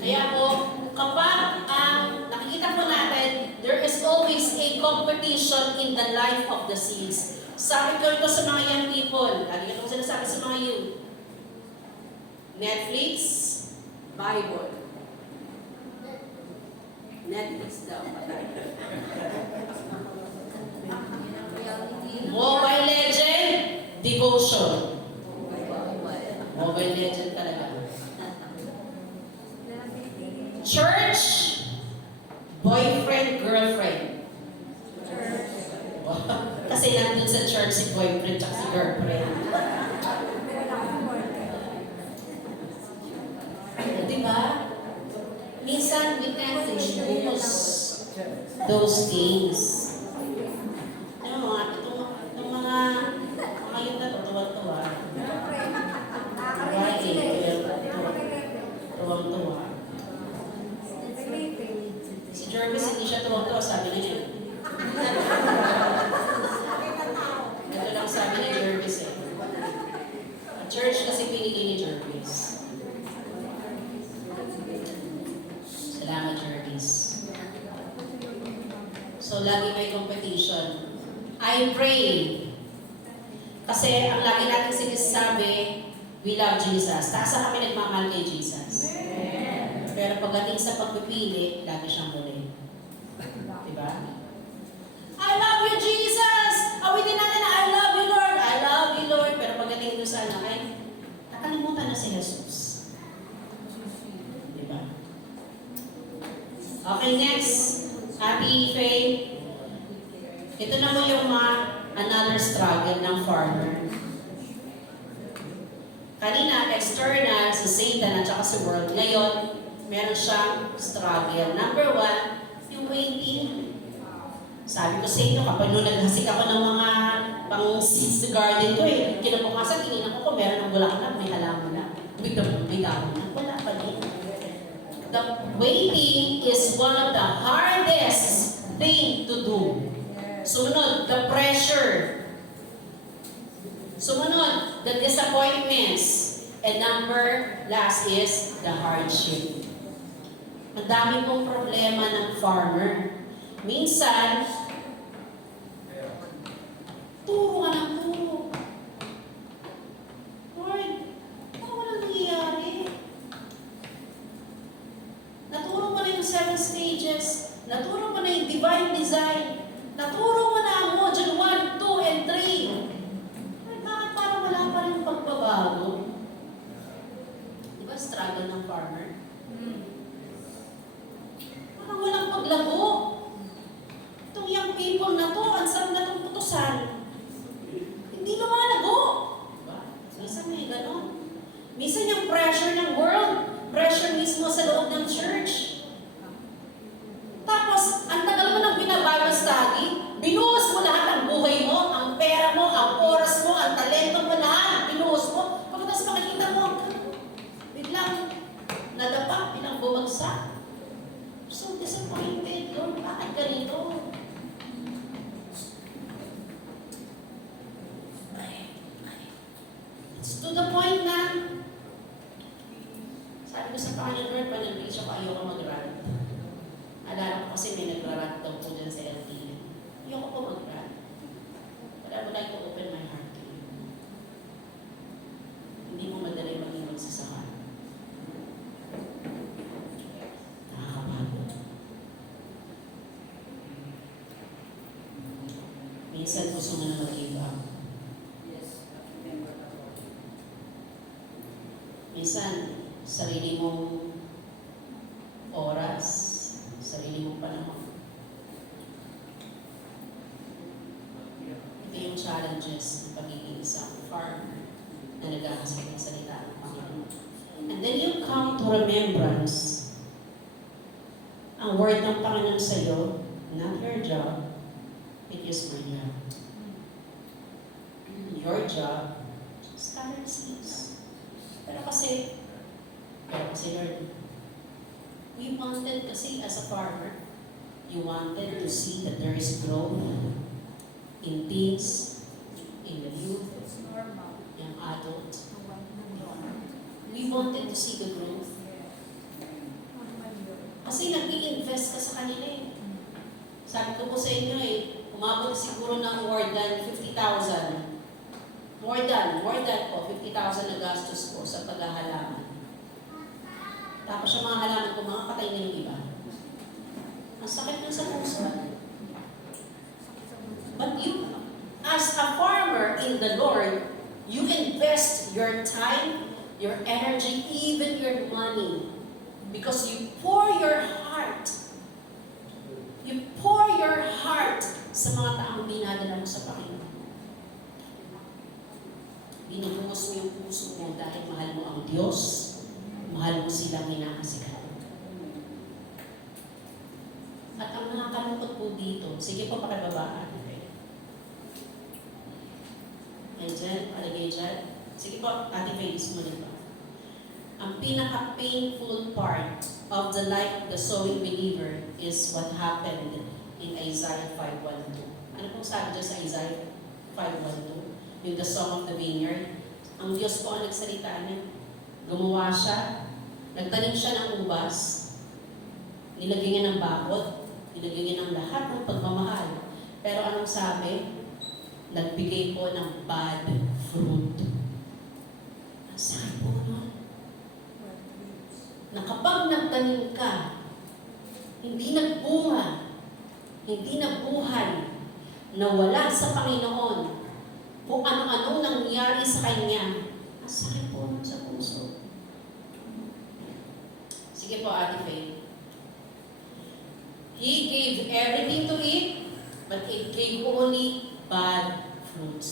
Kaya po, kapag nakikita po natin, there is always a competition in the life of the saints. Sabi ko ito sa mga young people, lagi ko sinasabi sa mga youth, Netflix, Bible. Netflix daw. Mobile Legend, devotion. Mobile Legend talaga. Church, boyfriend, girlfriend. Kasi nandun sa church si boyfriend at si girlfriend. Diba? Minsan, we tend to choose those things. Ano itong mga yun na to, tuwa-tuwa. Tuwang-tuwa. Si Jervis, hindi siya tuwang-tuwa, sabi na niya. Ito lang sabi ni Jervis eh. Ang church kasi pinili ni Jervis. Salamat, Jervis. So, lagi may competition. I pray. Kasi ang lagi natin sinasabi, we love Jesus. Taasa kami nagmamahal kay Jesus. Pero pagdating sa pagpipili, lagi siyang muli. Diba? I love you, Jesus! Awitin natin na I love you, Lord! I love you, Lord! Pero pagdating doon sa ano, ay nakalimutan na si Jesus. Diba? Okay, next. Happy Faith. Ito na mo yung another struggle ng farmer. Kanina, external sa Satan at saka sa world. Ngayon, meron siyang struggle. Number 1, yung waiting. Sabi ko sa inyo, kapag nung naghasik ako ng mga pang-seeds sa garden ko kinabukasan, tingin ako kung meron ng bulaklak, may halaman na. May dahon na. Wala pa din. The waiting is one of the hardest thing to do. Sumunod, the pressure. Sumunod, the disappointments. And last is the hardship. Ang dami pong problema ng farmer. Minsan, turo ka ng turo. Lord, ano walang nangyayari? Naturo mo na yung 7 stages. Naturo mo na yung divine design. Naturo mo na ang module 1, 2, and estado ng farmer? Parang walang paglago. Itong young people na to, ang sarap na itong putusan. Hindi lumalago. Diba? Minsan may ganon. Minsan yung pressure ng world, pressure mismo sa loob ng church. Tapos, ang tagal mo ng binabible study, binuhos mo lahat ng buhay mo, ang pera mo, ang oras mo, ang talento mo, lahat, binuhos mo. Pagkatapos makikita mo, biglang nadapa, bilang bumagsak. So disappointed, Lord, bakit ganito? It's to the point na, sabi ko sa Panginoon, Lord, pag nag-reach ako, ayoko mag-rant. Alala ko kasi may nagra-rant daw po dyan sa LTE. Ayoko po mag-rant. But I would like to open my heart to you. Hindi mo madali maging magsasaka. Nakakapagod. Minsan gusto mo na mag-give up. Minsan, sarili mong oras, sarili mong panahon. Ito yung challenges ng pagiging isang farmer na nag-aasaw ng salita ng Panginoon. And then you come to remembrance. Ang word ng Panginoon sa iyo, not your job, it is my job. Your job, scatter seeds. Pero kasi Lord, we wanted kasi as a farmer, you wanted to see that there is growth in teens, in the youth, young adult. We wanted to see the growth. Kasi nag-i-invest ka sa kanila eh. Sabi ko po sa inyo eh, umabot siguro ng more than 50,000. More than po, 50,000 na gastos ko sa paghahalaman. Tapos yung mga halaman ko, mga patay na yung iba. Ang sakit na sa puso. But you, as a farmer in the Lord, you invest your time, your energy, even your money. Because you pour your heart. You pour your heart sa mga taong dinadala mo sa Panginoon. Binubuhos mo yung puso mo dahil mahal mo ang Diyos, mahal mo silang hinahasikan. At ang nakakalungkot po dito, sige po pakibabaan. Yan dyan, palagay dyan. Sige po, Ate Faye, sumunod pa. Ang pinaka-painful part of the life of the sowing believer is what happened in Isaiah 5:1-2. Ano pong sabi dyan sa Isaiah 5:1-2? Yung the song of the vineyard. Ang Diyos po ang nagsalita niya. Gumawa siya, nagtanim siya ng ubas, nilagyan niya ng bakod, nilagyan niya ng lahat ng pagmamahal. Pero anong sabi? Nagbigay po ng bad fruit. Ang sakit po nun. Na kapag nagtanim ka, hindi nagbunga, hindi nabuhay, nawala sa Panginoon, kung ano-ano nangyari sa Kanya, ang sakit po nun sa puso. Sige po, Ate Faye. He gave everything to eat, but it gave only bad fruits.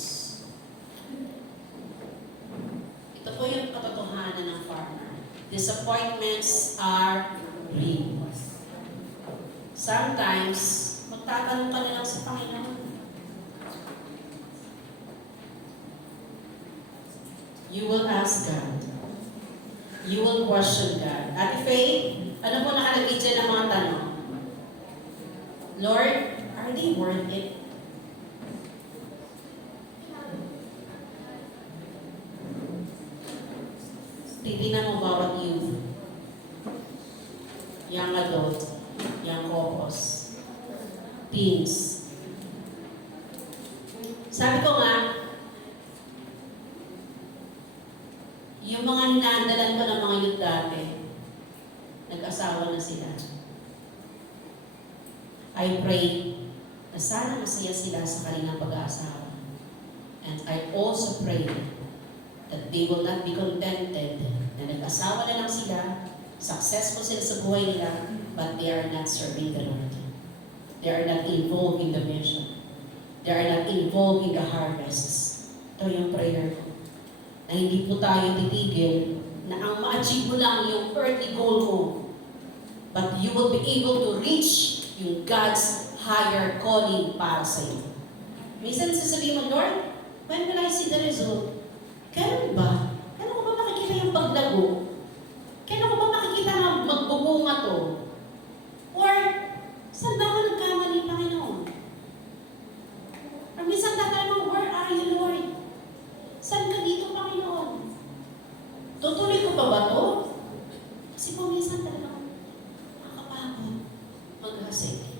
Ito po yung katotohanan ng farmer. Disappointments are real. Sometimes, magtatanong ka na lang sa Panginoon. You will ask God. You will question God. Ate Faye, ano po nakalagay dyan ng mga tanong? Lord, are they worth it? Titignan mo bawat youth, young adult, young couples, teens. Sabi ko nga, yung mga hinahandalan ko ng mga youth dati, nag-asawa na sila. I pray na sana masaya sila sa kanilang pag-aasawa. And I also pray that they will not be contented na nag-asawa na lang sila, successful sila sa buhay nila, but they are not serving the Lord. They are not involved in the mission. They are not involved in the harvests. Ito yung prayer ko. Na hindi po tayo titigil na ang ma-achieve mo lang yung earthly goal mo, but you will be able to reach yung God's higher calling para sa iyo. Minsan sasabihin mo, Lord, when will I see the result? Kailan ba? Kailan ko ba makikita yung paglago? Kailan ko ba makikita na magbubunga to? Or, saan ba ako nagkamali, Panginoon? Or minsan tatanong mo, where are you, Lord? Saan ka dito, Panginoon? Tutuloy ko pa ba to? Kasi po minsan talagang nakakapagod mag-hasik.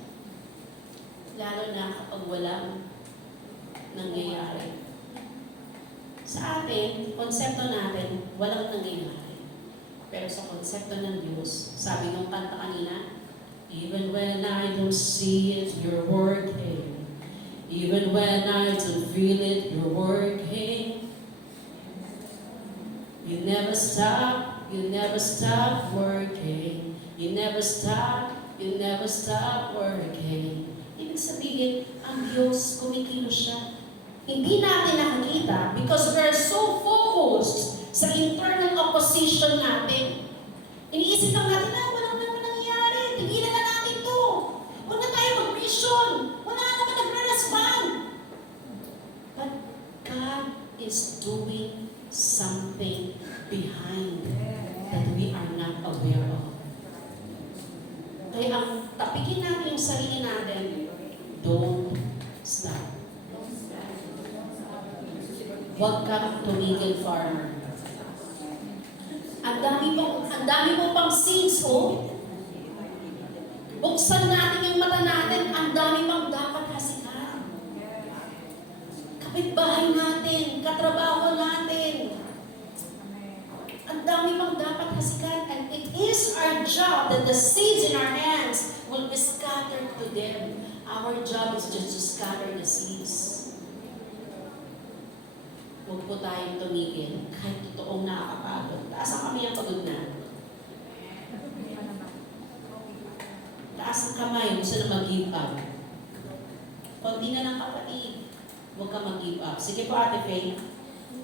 Lalo na kapag walang nangyayari. Sa atin, konsepto natin, walang nangyayari. Pero sa konsepto ng Diyos, sabi ng kanta kanina, even when I don't see it, you're working. Even when I don't feel it, you're working. You never stop working. You never stop working. Ibig sabihin, ang Diyos kumikilos siya. Hindi natin nakikita because we're so focused sa internal opposition natin. Iniisip lang natin, walang naman nangyayari. Tigilan na natin to. Huwag na tayo mag-mission. Wala naman nagre-respond. But God is doing something behind that we are not aware of. Kaya ang tapikin natin yung sarili natin, don't stop. Huwag kang tumigil, farmer. Ang dami mo pang seeds, oh. Buksan natin yung mata natin, ang dami pang dapat hasilan. Kapitbahay natin, katrabaho natin. Ang dami pang dapat hasilan, and it is our job that the seeds in our hands will be scattered to them. Our job is just to scatter the seeds. Huwag po tayong tumigil, kahit totoong nakakapagod. Taas ang kami ang pagod na. Taas ang kamay, gusto na mag-give up. Kunti na lang kapatid, huwag ka mag-give up. Sige po, Ate Faye.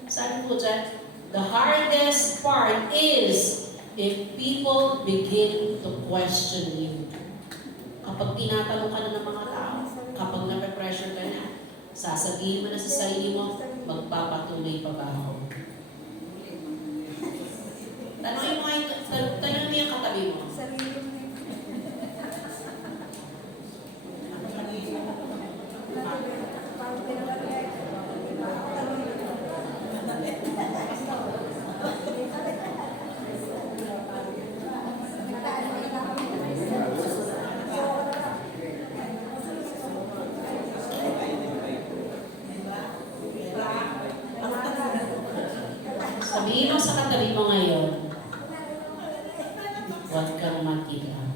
Sabi po dyan, the hardest part is if people begin to question you. Kapag tinatanong ka na ng mga tao, kapag nape-pressure ka na, sasabihin mo na sa sarili mo, magpapatuloy pa ba ako? Tanongin mo yung katabi mo. Sabihin mo sa katabi mo ngayon, huwag kang mag-give up.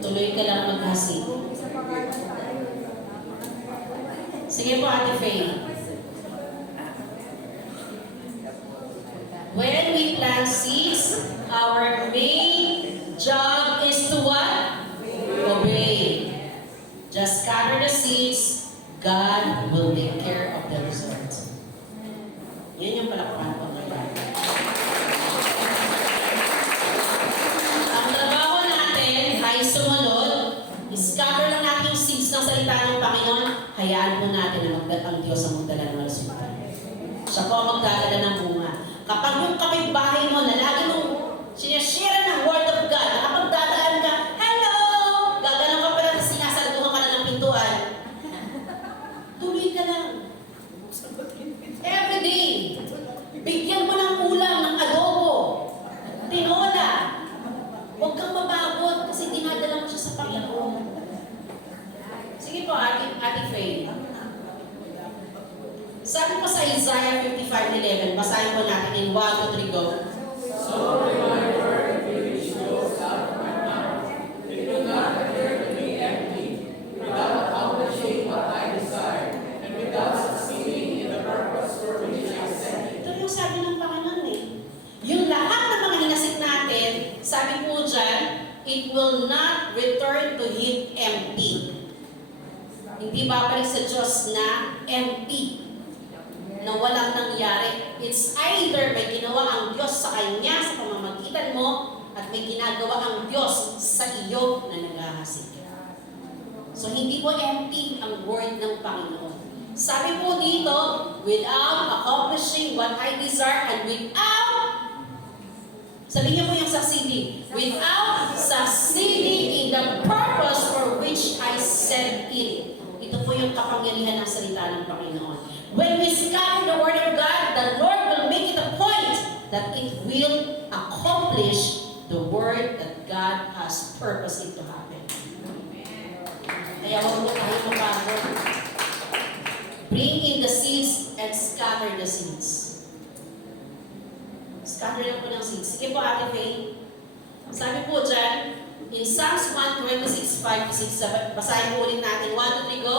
Tuloy ka lang maghasik. Sige po, Ate Faye. When we plant seeds, our main job is to what? Obey. Just scatter the seeds, God will take care of the results. Yan yung palakpakan ko ngayon. Ang trabaho natin ay sumunod, scatter lang natin yung seeds ng salita ng Panginoon, hayaan po natin na ang Diyos ang magdala ng resulta. Siya po ang magdadala ng bunga. Kapag yung kapitbahay mo na lagi mong sinashare ng Word of God, nakapagdadaan ka, hello! Gaganon ka pala kasi sinasaluhan ka na ng pintuan. Tuloy ka lang. Every day, bigyan mo ng ulam, ng adobo, tinola. Huwag kang mababot kasi dinadala mo siya sa Panginoon. Sige po, Ate Faye. Sabi po sa Isaiah 55:11, basahin po natin in 1, 2, 3, go. So my word which goes out of my mouth, it will not return to me empty, ibabalik sa Diyos na empty, na walang nangyari. It's either may ginawa ang Diyos sa Kanya sa pamamagitan mo, at may ginagawa ang Diyos sa iyo na naghahasik. So hindi po empty ang word ng Panginoon. Sabi po dito, without accomplishing what I desire, and without, sabi niyo po yung succeeding, without succeeding in the purpose for which I sent it. Ito po yung kapangyarihan ng salita ng Panginoon. When we scatter the word of God, the Lord will make it a point that it will accomplish the word that God has purposed it to happen. Kaya huwag mo tayo mapagod. Bring in the seeds and scatter the seeds. Scatter lang po ng seeds. Sige po, Ate Faye. Sabi po dyan, in Psalms 126, 5-6, basahin po ulit natin. 1, 2, 3, go.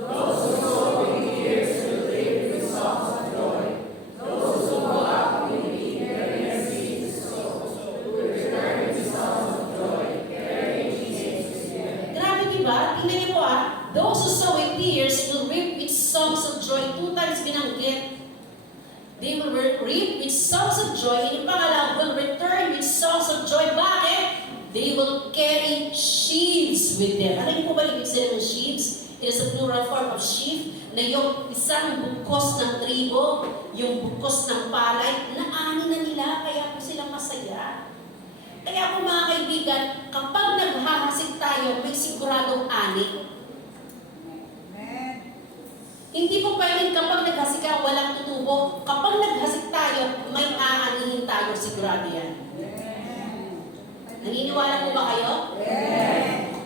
Those who sow in tears will reap with songs of joy. Those who go out in their seeds will return with songs of joy, carrying Jesus with them. Grabe diba? Tingnan niyo po those who sow in tears will reap with songs of joy. 2 times binanggit. They will reap with songs of joy. And yung pangalawa, will return with songs of joy. Bakit? They will carry sheaves with them. Alam niyo po ba ibig sabihin ng sheaves? It is a plural form of sheaf, na yung isang bukos ng trigo, yung bukos ng palay, naani na nila, kaya po sila masaya. Kaya po mga kaibigan, kapag naghahasik tayo, may siguradong ani. Hindi po pwedeng kapag naghasik ka, walang tutubo. Kapag naghasik tayo, may aanihin tayo, sigurado yan. Naniniwala po ba kayo?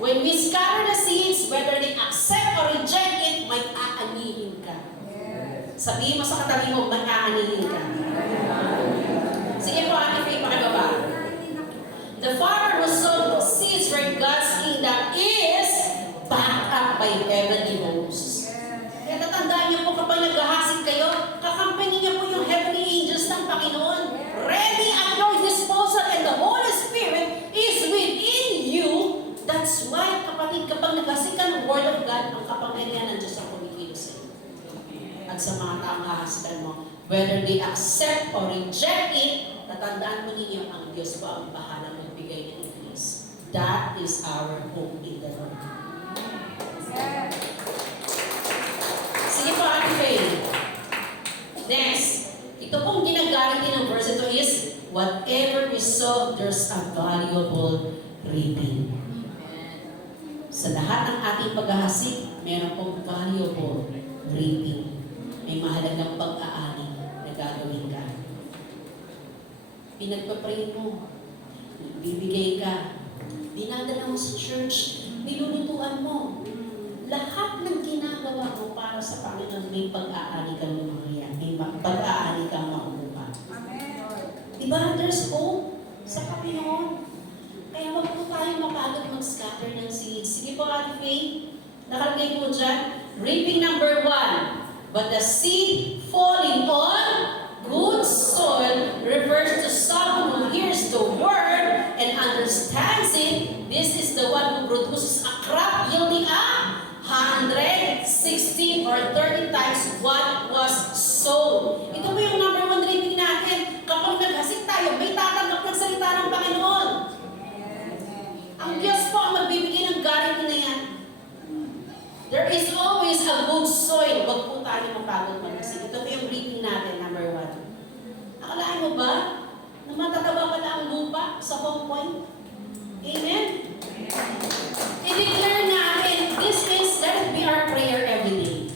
When we scatter the seeds, whether they accept or reject it, may aanihin ka. Sabihin mo sa katabi mo, may aanihin ka. Sige po, Ate Faye, pakibaba. The farmer who sowed seeds for God's kingdom is backed up by heavenly hosts. Kaya tatandaan niyo po kapag naghahasik kayo, kakampanin niyo po yung heavenly angels ng Panginoon. Ready at your disposal, and the Holy Spirit is within you. That's why, kapatid, kapag naghasik ka ng Word of God, ang kapangyarihan ng Diyos ang kumikilos sa iyo. At sa mga taong hahasikan mo, whether they accept or reject it, tatandaan mo ninyo ang Diyos po ang bahalang magbigay ng increase. That is our hope in the Lord. Sige po, Ate Faye. Next, ito pong ginagamit din ng verse ito is, whatever we sow, there's a valuable reaping. Sa lahat ng ating paghahasik, meron pong valuable reaping. May mahalagang pag-aani na gagawin ka. Pinagpapray mo, bibigay ka, dinadala mo sa church, nilulutuan mo. Lahat ng ginagawa mo para sa Panginoon, may pag-aani kang lumangyan, may pag-aani kang makukuha. Diba? There's hope sa Panginoon. Kaya wag po tayong mapagod mag-scatter ng seeds. Sige po, Ate Faye. Nakalagay po dyan. Reaping number 1. But the seed falling on good soil refers to someone who hears the word and understands it. This is the one who produces a crop yielding 100, 60, or 30 times what was sown. Ito po yung number 1 reaping natin. Kapag naghasik tayo, may tatanggap ng salita ng Panginoon. Ang Diyos po ang magbibigay ng guarantee na yan. There is always a good soil. Huwag po tayo mapagod mag-asik. Ito po yung reaping natin, number 1. Akalaan mo ba na matataba pala ang lupa sa home point? Amen? I-declare natin, this is, let it be our prayer every day.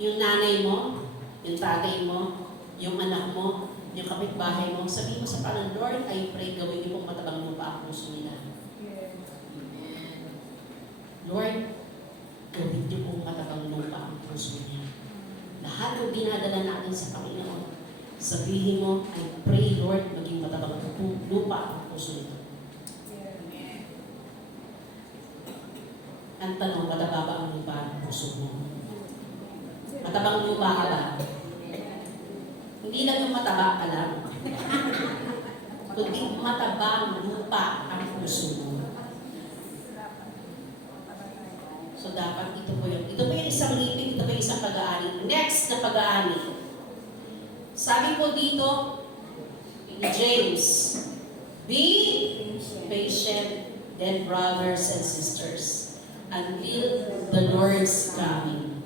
Yung nanay mo, yung tatay mo, yung anak mo, yung kapitbahay mo, sabihin mo sa Panginoon, Lord, I pray gawin niyo pong matabang lupa ang puso nila. Lord, gawin niyo pong matabang lupa ang puso niya. Lahat ng dinadala natin sa Panginoon, sabihin mo, I pray, Lord, maging matabang lupa ang puso nito. Ang tanong, mataba ba ang lupa ang puso mo? Matabang lupa ka ba? Hindi lang yung mataba ka lang. Kundi matabang lupa ang puso mo. So dapat ito po yun. Ito po yung isang ngipin, ito po yung isang pag-aani. Next na pag-aani. Sabi po dito, ni James, be patient, then brothers and sisters, until the Lord's coming.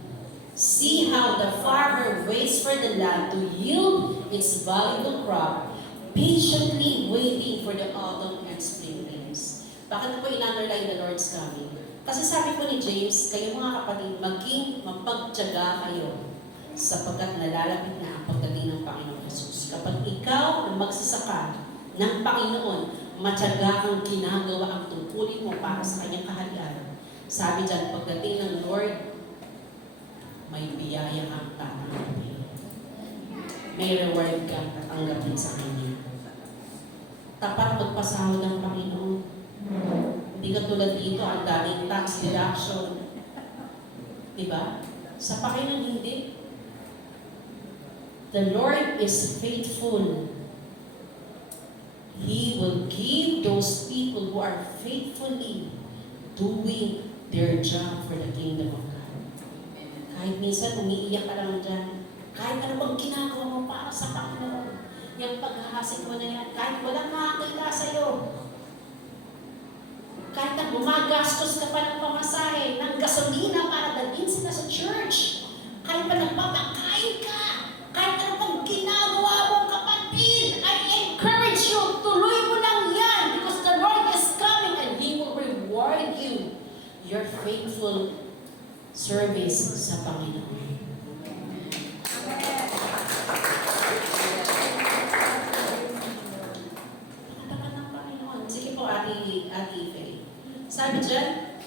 See how the farmer waits for the land to yield its valuable crop, patiently waiting for the autumn and spring rains. Bakit po in-underline the Lord's coming? Kasi sabi po ni James, kayo mga kapatid, maging mapagtiyaga kayo sapagkat nalalapit na ang pagdating ng Panginoon Jesus. Kapag ikaw ang magsasaka ng Panginoon, matyaga kang ginagawa ang tungkulin mo para sa kanyang kaharian. Sabi dyan, pagdating ng Lord, may biyaya kang tatanggapin. May reward kang tatanggapin sa Kanya. Tapat magpasahod ng Panginoon. Hindi ka tulad dito, ang daming tax deduction. Diba? Sa Panginoon, hindi. The Lord is faithful. He will give those people who are faithfully doing their job for the kingdom of God. Kahit minsan umiiyak ka lang dyan, kahit ano bang ginagawa mo para sa Panginoon, yung paghahasik mo na yan, kahit walang makakita sa'yo, kahit na gumagastos ka pa ng pamasahe, ng gasolina para dalhin sila sa church, kahit pa nagpapakain ka, kahit ano pang ginagawa mong kapatid, I encourage you, tuloy mo lang yan because the Lord is coming and He will reward you your faithful service sa Panginoon. Nakatakan ng Panginoon. Sige po, Ate Faye. Sabi dyan,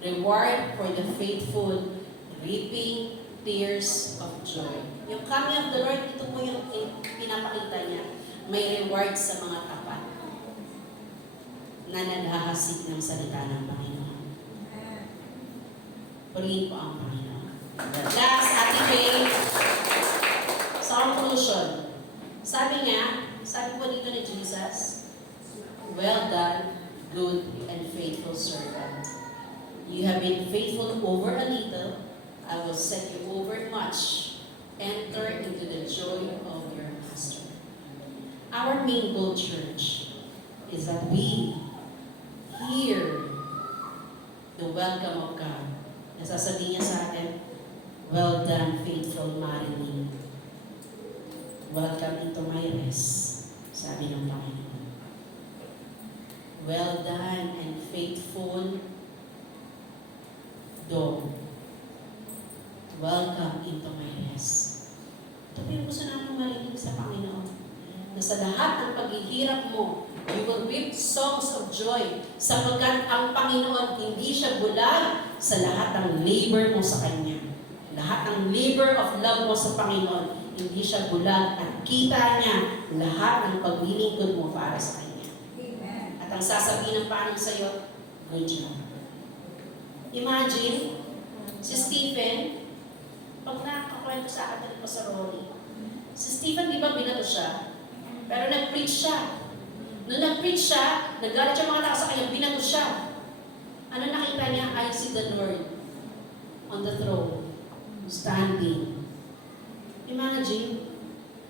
reward for the faithful, reaping tears of joy. Yung coming of the Lord, ito po yung pinapakita niya. May reward sa mga tapat na naghahasik ng salita ng Panginoon. Purihin po ang Panginoon. Last, Ate Faye, sa conclusion. Sabi po dito ni Jesus, well done, good and faithful servant. You have been faithful over a little, I will set you over much. Enter into the joy of your master. Our main goal, church, is that we hear the welcome of God. Nasasabi niya sa atin, well done, faithful marinee. Welcome into my rest, sabi ng Panginoon. Well done and faithful dog. Welcome into my rest. Ito po yung gusto namin marinig sa Panginoon. Na sa lahat ng paghihirap mo, you will reap songs of joy sapagkat ang Panginoon hindi siya bulag sa lahat ng labor mo sa Kanya. Lahat ng labor of love mo sa Panginoon, hindi siya bulag at kita niya lahat ng paglilingkod mo para sa Kanya. Amen. At ang sasabihin ng Panginoon sa iyo, good job. Imagine, si Stephen, pag nakakwento sa atin po sa Rory, si Stephen, di ba binato siya? Pero nag-preach siya. Nung nag-preach siya, nagalit siya mga tao sa kanya, binato siya. Ano nakita niya? I see the Lord on the throne, standing. Imagine,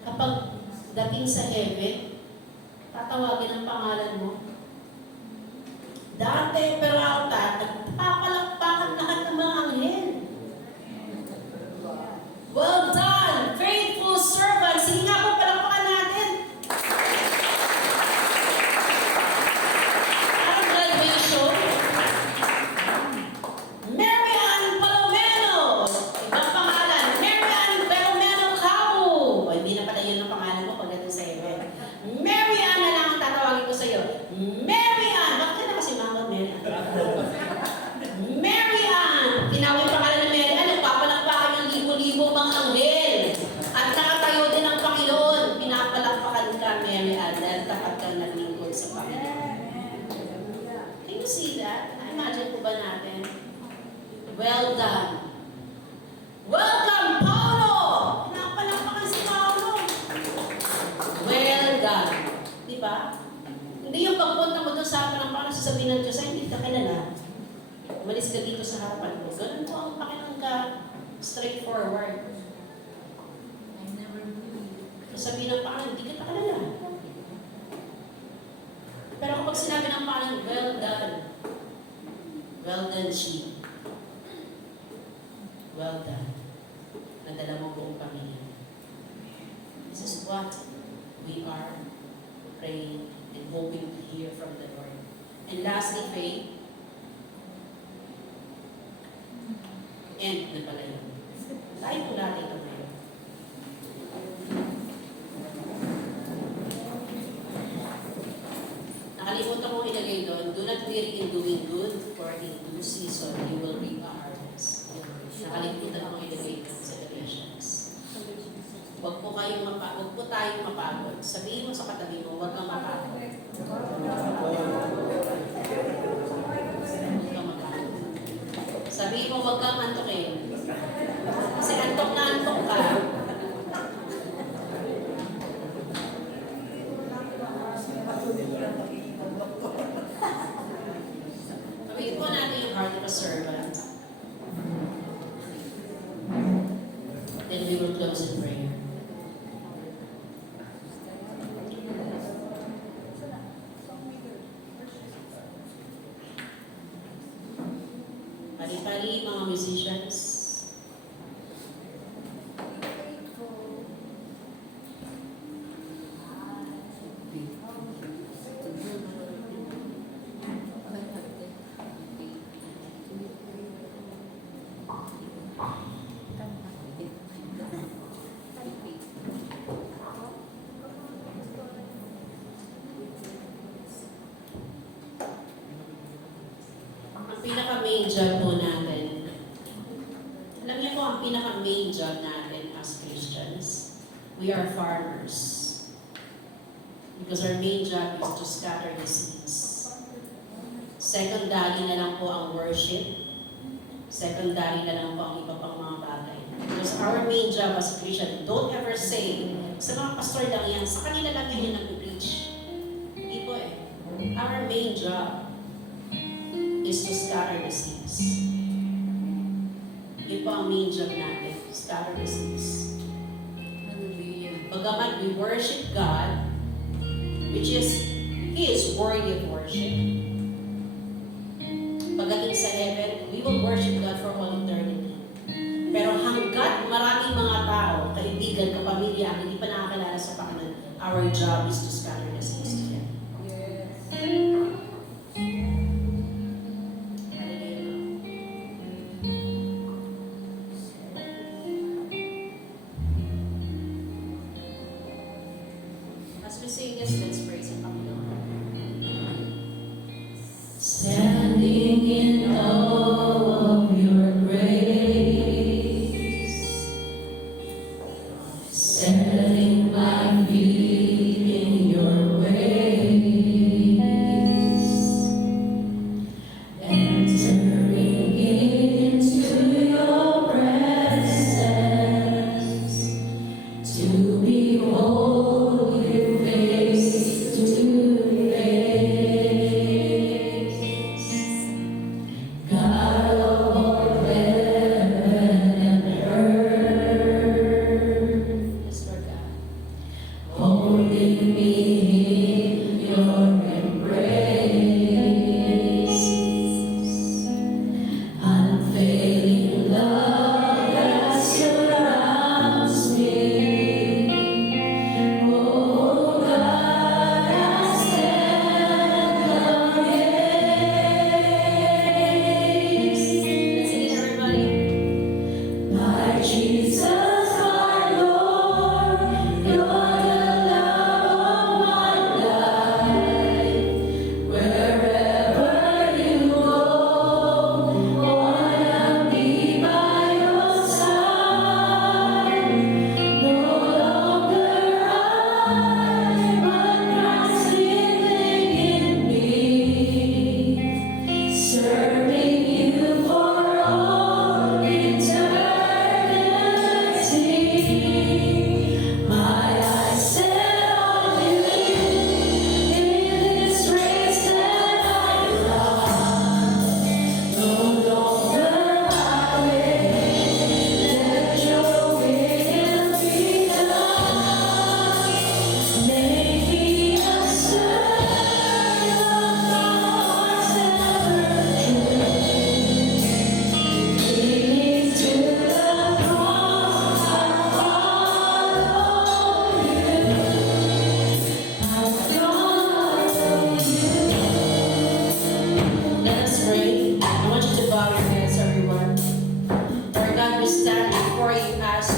kapag dating sa heaven, tatawagin ang pangalan mo. Dati, pero ako nagpapalakpakan lahat ng mga anghel. Well done, faithful servant. Sige nga po, palakpakan natin. Parang graduation. Mary Ann Palomeno. Ibang pangalan. Mary Ann Palomeno Cabo. O, hindi na pala yun ang pangalan mo pagdating sa heaven. Mary Ann na lang ang tatawagin ko sa iyo. Mary Ann. Bakit ka na kasi mama Mary Ann? Mary Ann. Tinawag yung pangalan ng Mary Ann. Nagpapalakpakan yung libo-libo mga anghel. At nakatayo din ang Panginoon. Pinapalakpakan ka, Mary Ann, dahil tapat kang naglingkod sa Panginoon. Can you see that? Na-imagine ko ba natin? Well done. Welcome, Paulo! Pinapalakpakan si Paulo. Well done. Di ba? Hindi yung pagpunta mo doon sa harapan ng Panginoon, sasabihin ng Diyos, ay, hindi ka kilala. Umalis umalis ka dito sa harapan mo. Ganun po ang pakinangga, straightforward. Sabihin ng Panginoon, hindi kita kalala. Pero kapag sinabi ng Panginoon, well done, sheep. Well done. Nadala mo buong pamilya. This is what we are praying and hoping to hear from the Lord. And lastly, faith. And na pala yun. Tayo po natin ito ngayon. Nakalimutan kong ilagay doon, do not weary in doing good, for in due season you will reap a harvest. Nakalimutan kong ilagay doon sa Galatians. Huwag po tayong mapagod. Sabihin mo sa katabi mo, huwag kang mapagod. Sabihin mo, huwag kang antokin. Kasi antok na antok ka. Sabihin po natin yung heart of a servant. Then we will close in prayer. Pali-pali, mga musicians. Ang pinaka-main job po natin, alam niyo po ang pinaka-main job natin as Christians, we are farmers. Because our main job is to scatter the seeds. Secondary na lang po ang worship. Secondary na lang po ang iba pang mga bagay. Because our main job as a Christian, don't ever say, sa mga pastor lang yan, sa kanila lang yan yung nag-preach. Hindi po eh. Our main job is to scatter the seeds. Yun po ang main job natin, scatter the seeds. Bagamat we worship God, which is, He is worthy of worship. Pagdating sa heaven, we will worship God for all eternity. Pero hanggat maraming mga tao, kaibigan, kapamilya, ang hindi pa nakakilala sa Panginoon, our job is to scatter the seeds to Him. As we sing this, let's praise Him. Standing in awe of your grace, setting my feet in your way.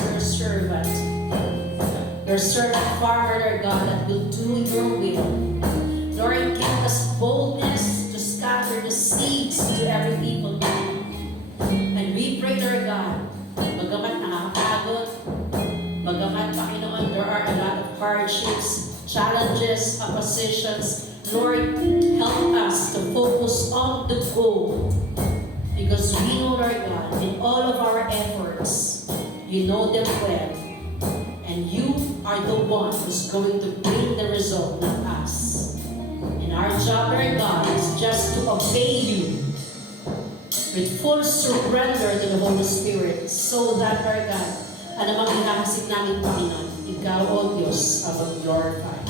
your servant. Your servant farmer, Lord God, that will do your will. Lord, give us boldness to scatter the seeds to every people. And we pray, Lord God, bagamat nakakapagod, bagamat, Panginoon, there are a lot of hardships, challenges, oppositions. Lord, help us to focus on the goal. Because we know, Lord God, in all of our efforts, you know them well. And you are the one who's going to bring the result, not us. And our job, Lord God, is just to obey you with full surrender to the Holy Spirit so that, Lord God, anumang hinahasik namin, Panginoon, Ikaw, O Diyos, ang glorified.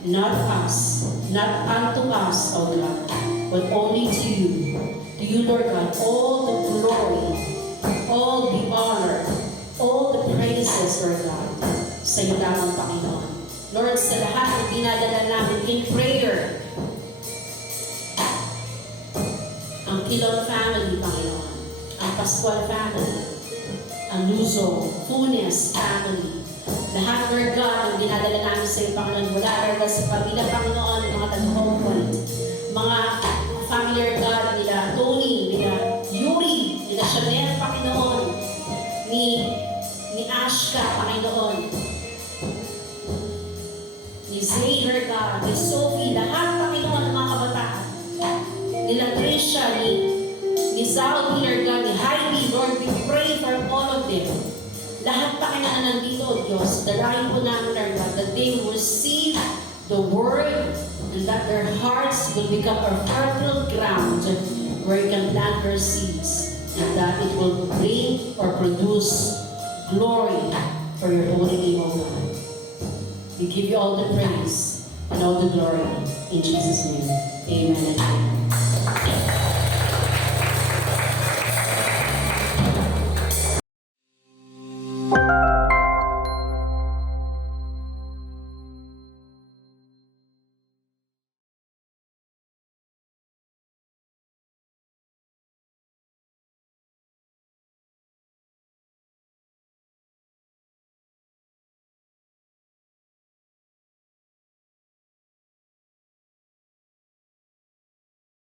Not us, not unto us, O God, but only to you. To you, Lord God, all the glory, all the honor, all the praises, Lord God, sa iyo lamang, Panginoon. Lord, sa lahat ng dinadala namin in prayer, ang Kilon family, Panginoon, ang Pascual family, ang Luzon, Funes family, lahat, Lord God, ang dinadala namin sa iyo, Panginoon, mula, Lord God, sa pamilya, Panginoon, mga taga-Hong Point, mga family, Lord God, nila Tony, nila Yuri, nila Chanel, Panginoon, ni Ashka, Panginoon, ni Zay, Lord God, ni Sophie, lahat, Panginoon, ng mga kabataan, nila Trisha, ni Zalby, Lord God, ni Heidi, Lord, we pray for all of them. Lahat, Panginoon, na nandito, O Diyos, dalahin po namin, Lord God, that they will receive the word and that their hearts will become a fertile ground where you can plant your seeds and that it will bring or produce glory for your holy name, O God. We give you all the praise and all the glory in Jesus' name. Amen and amen.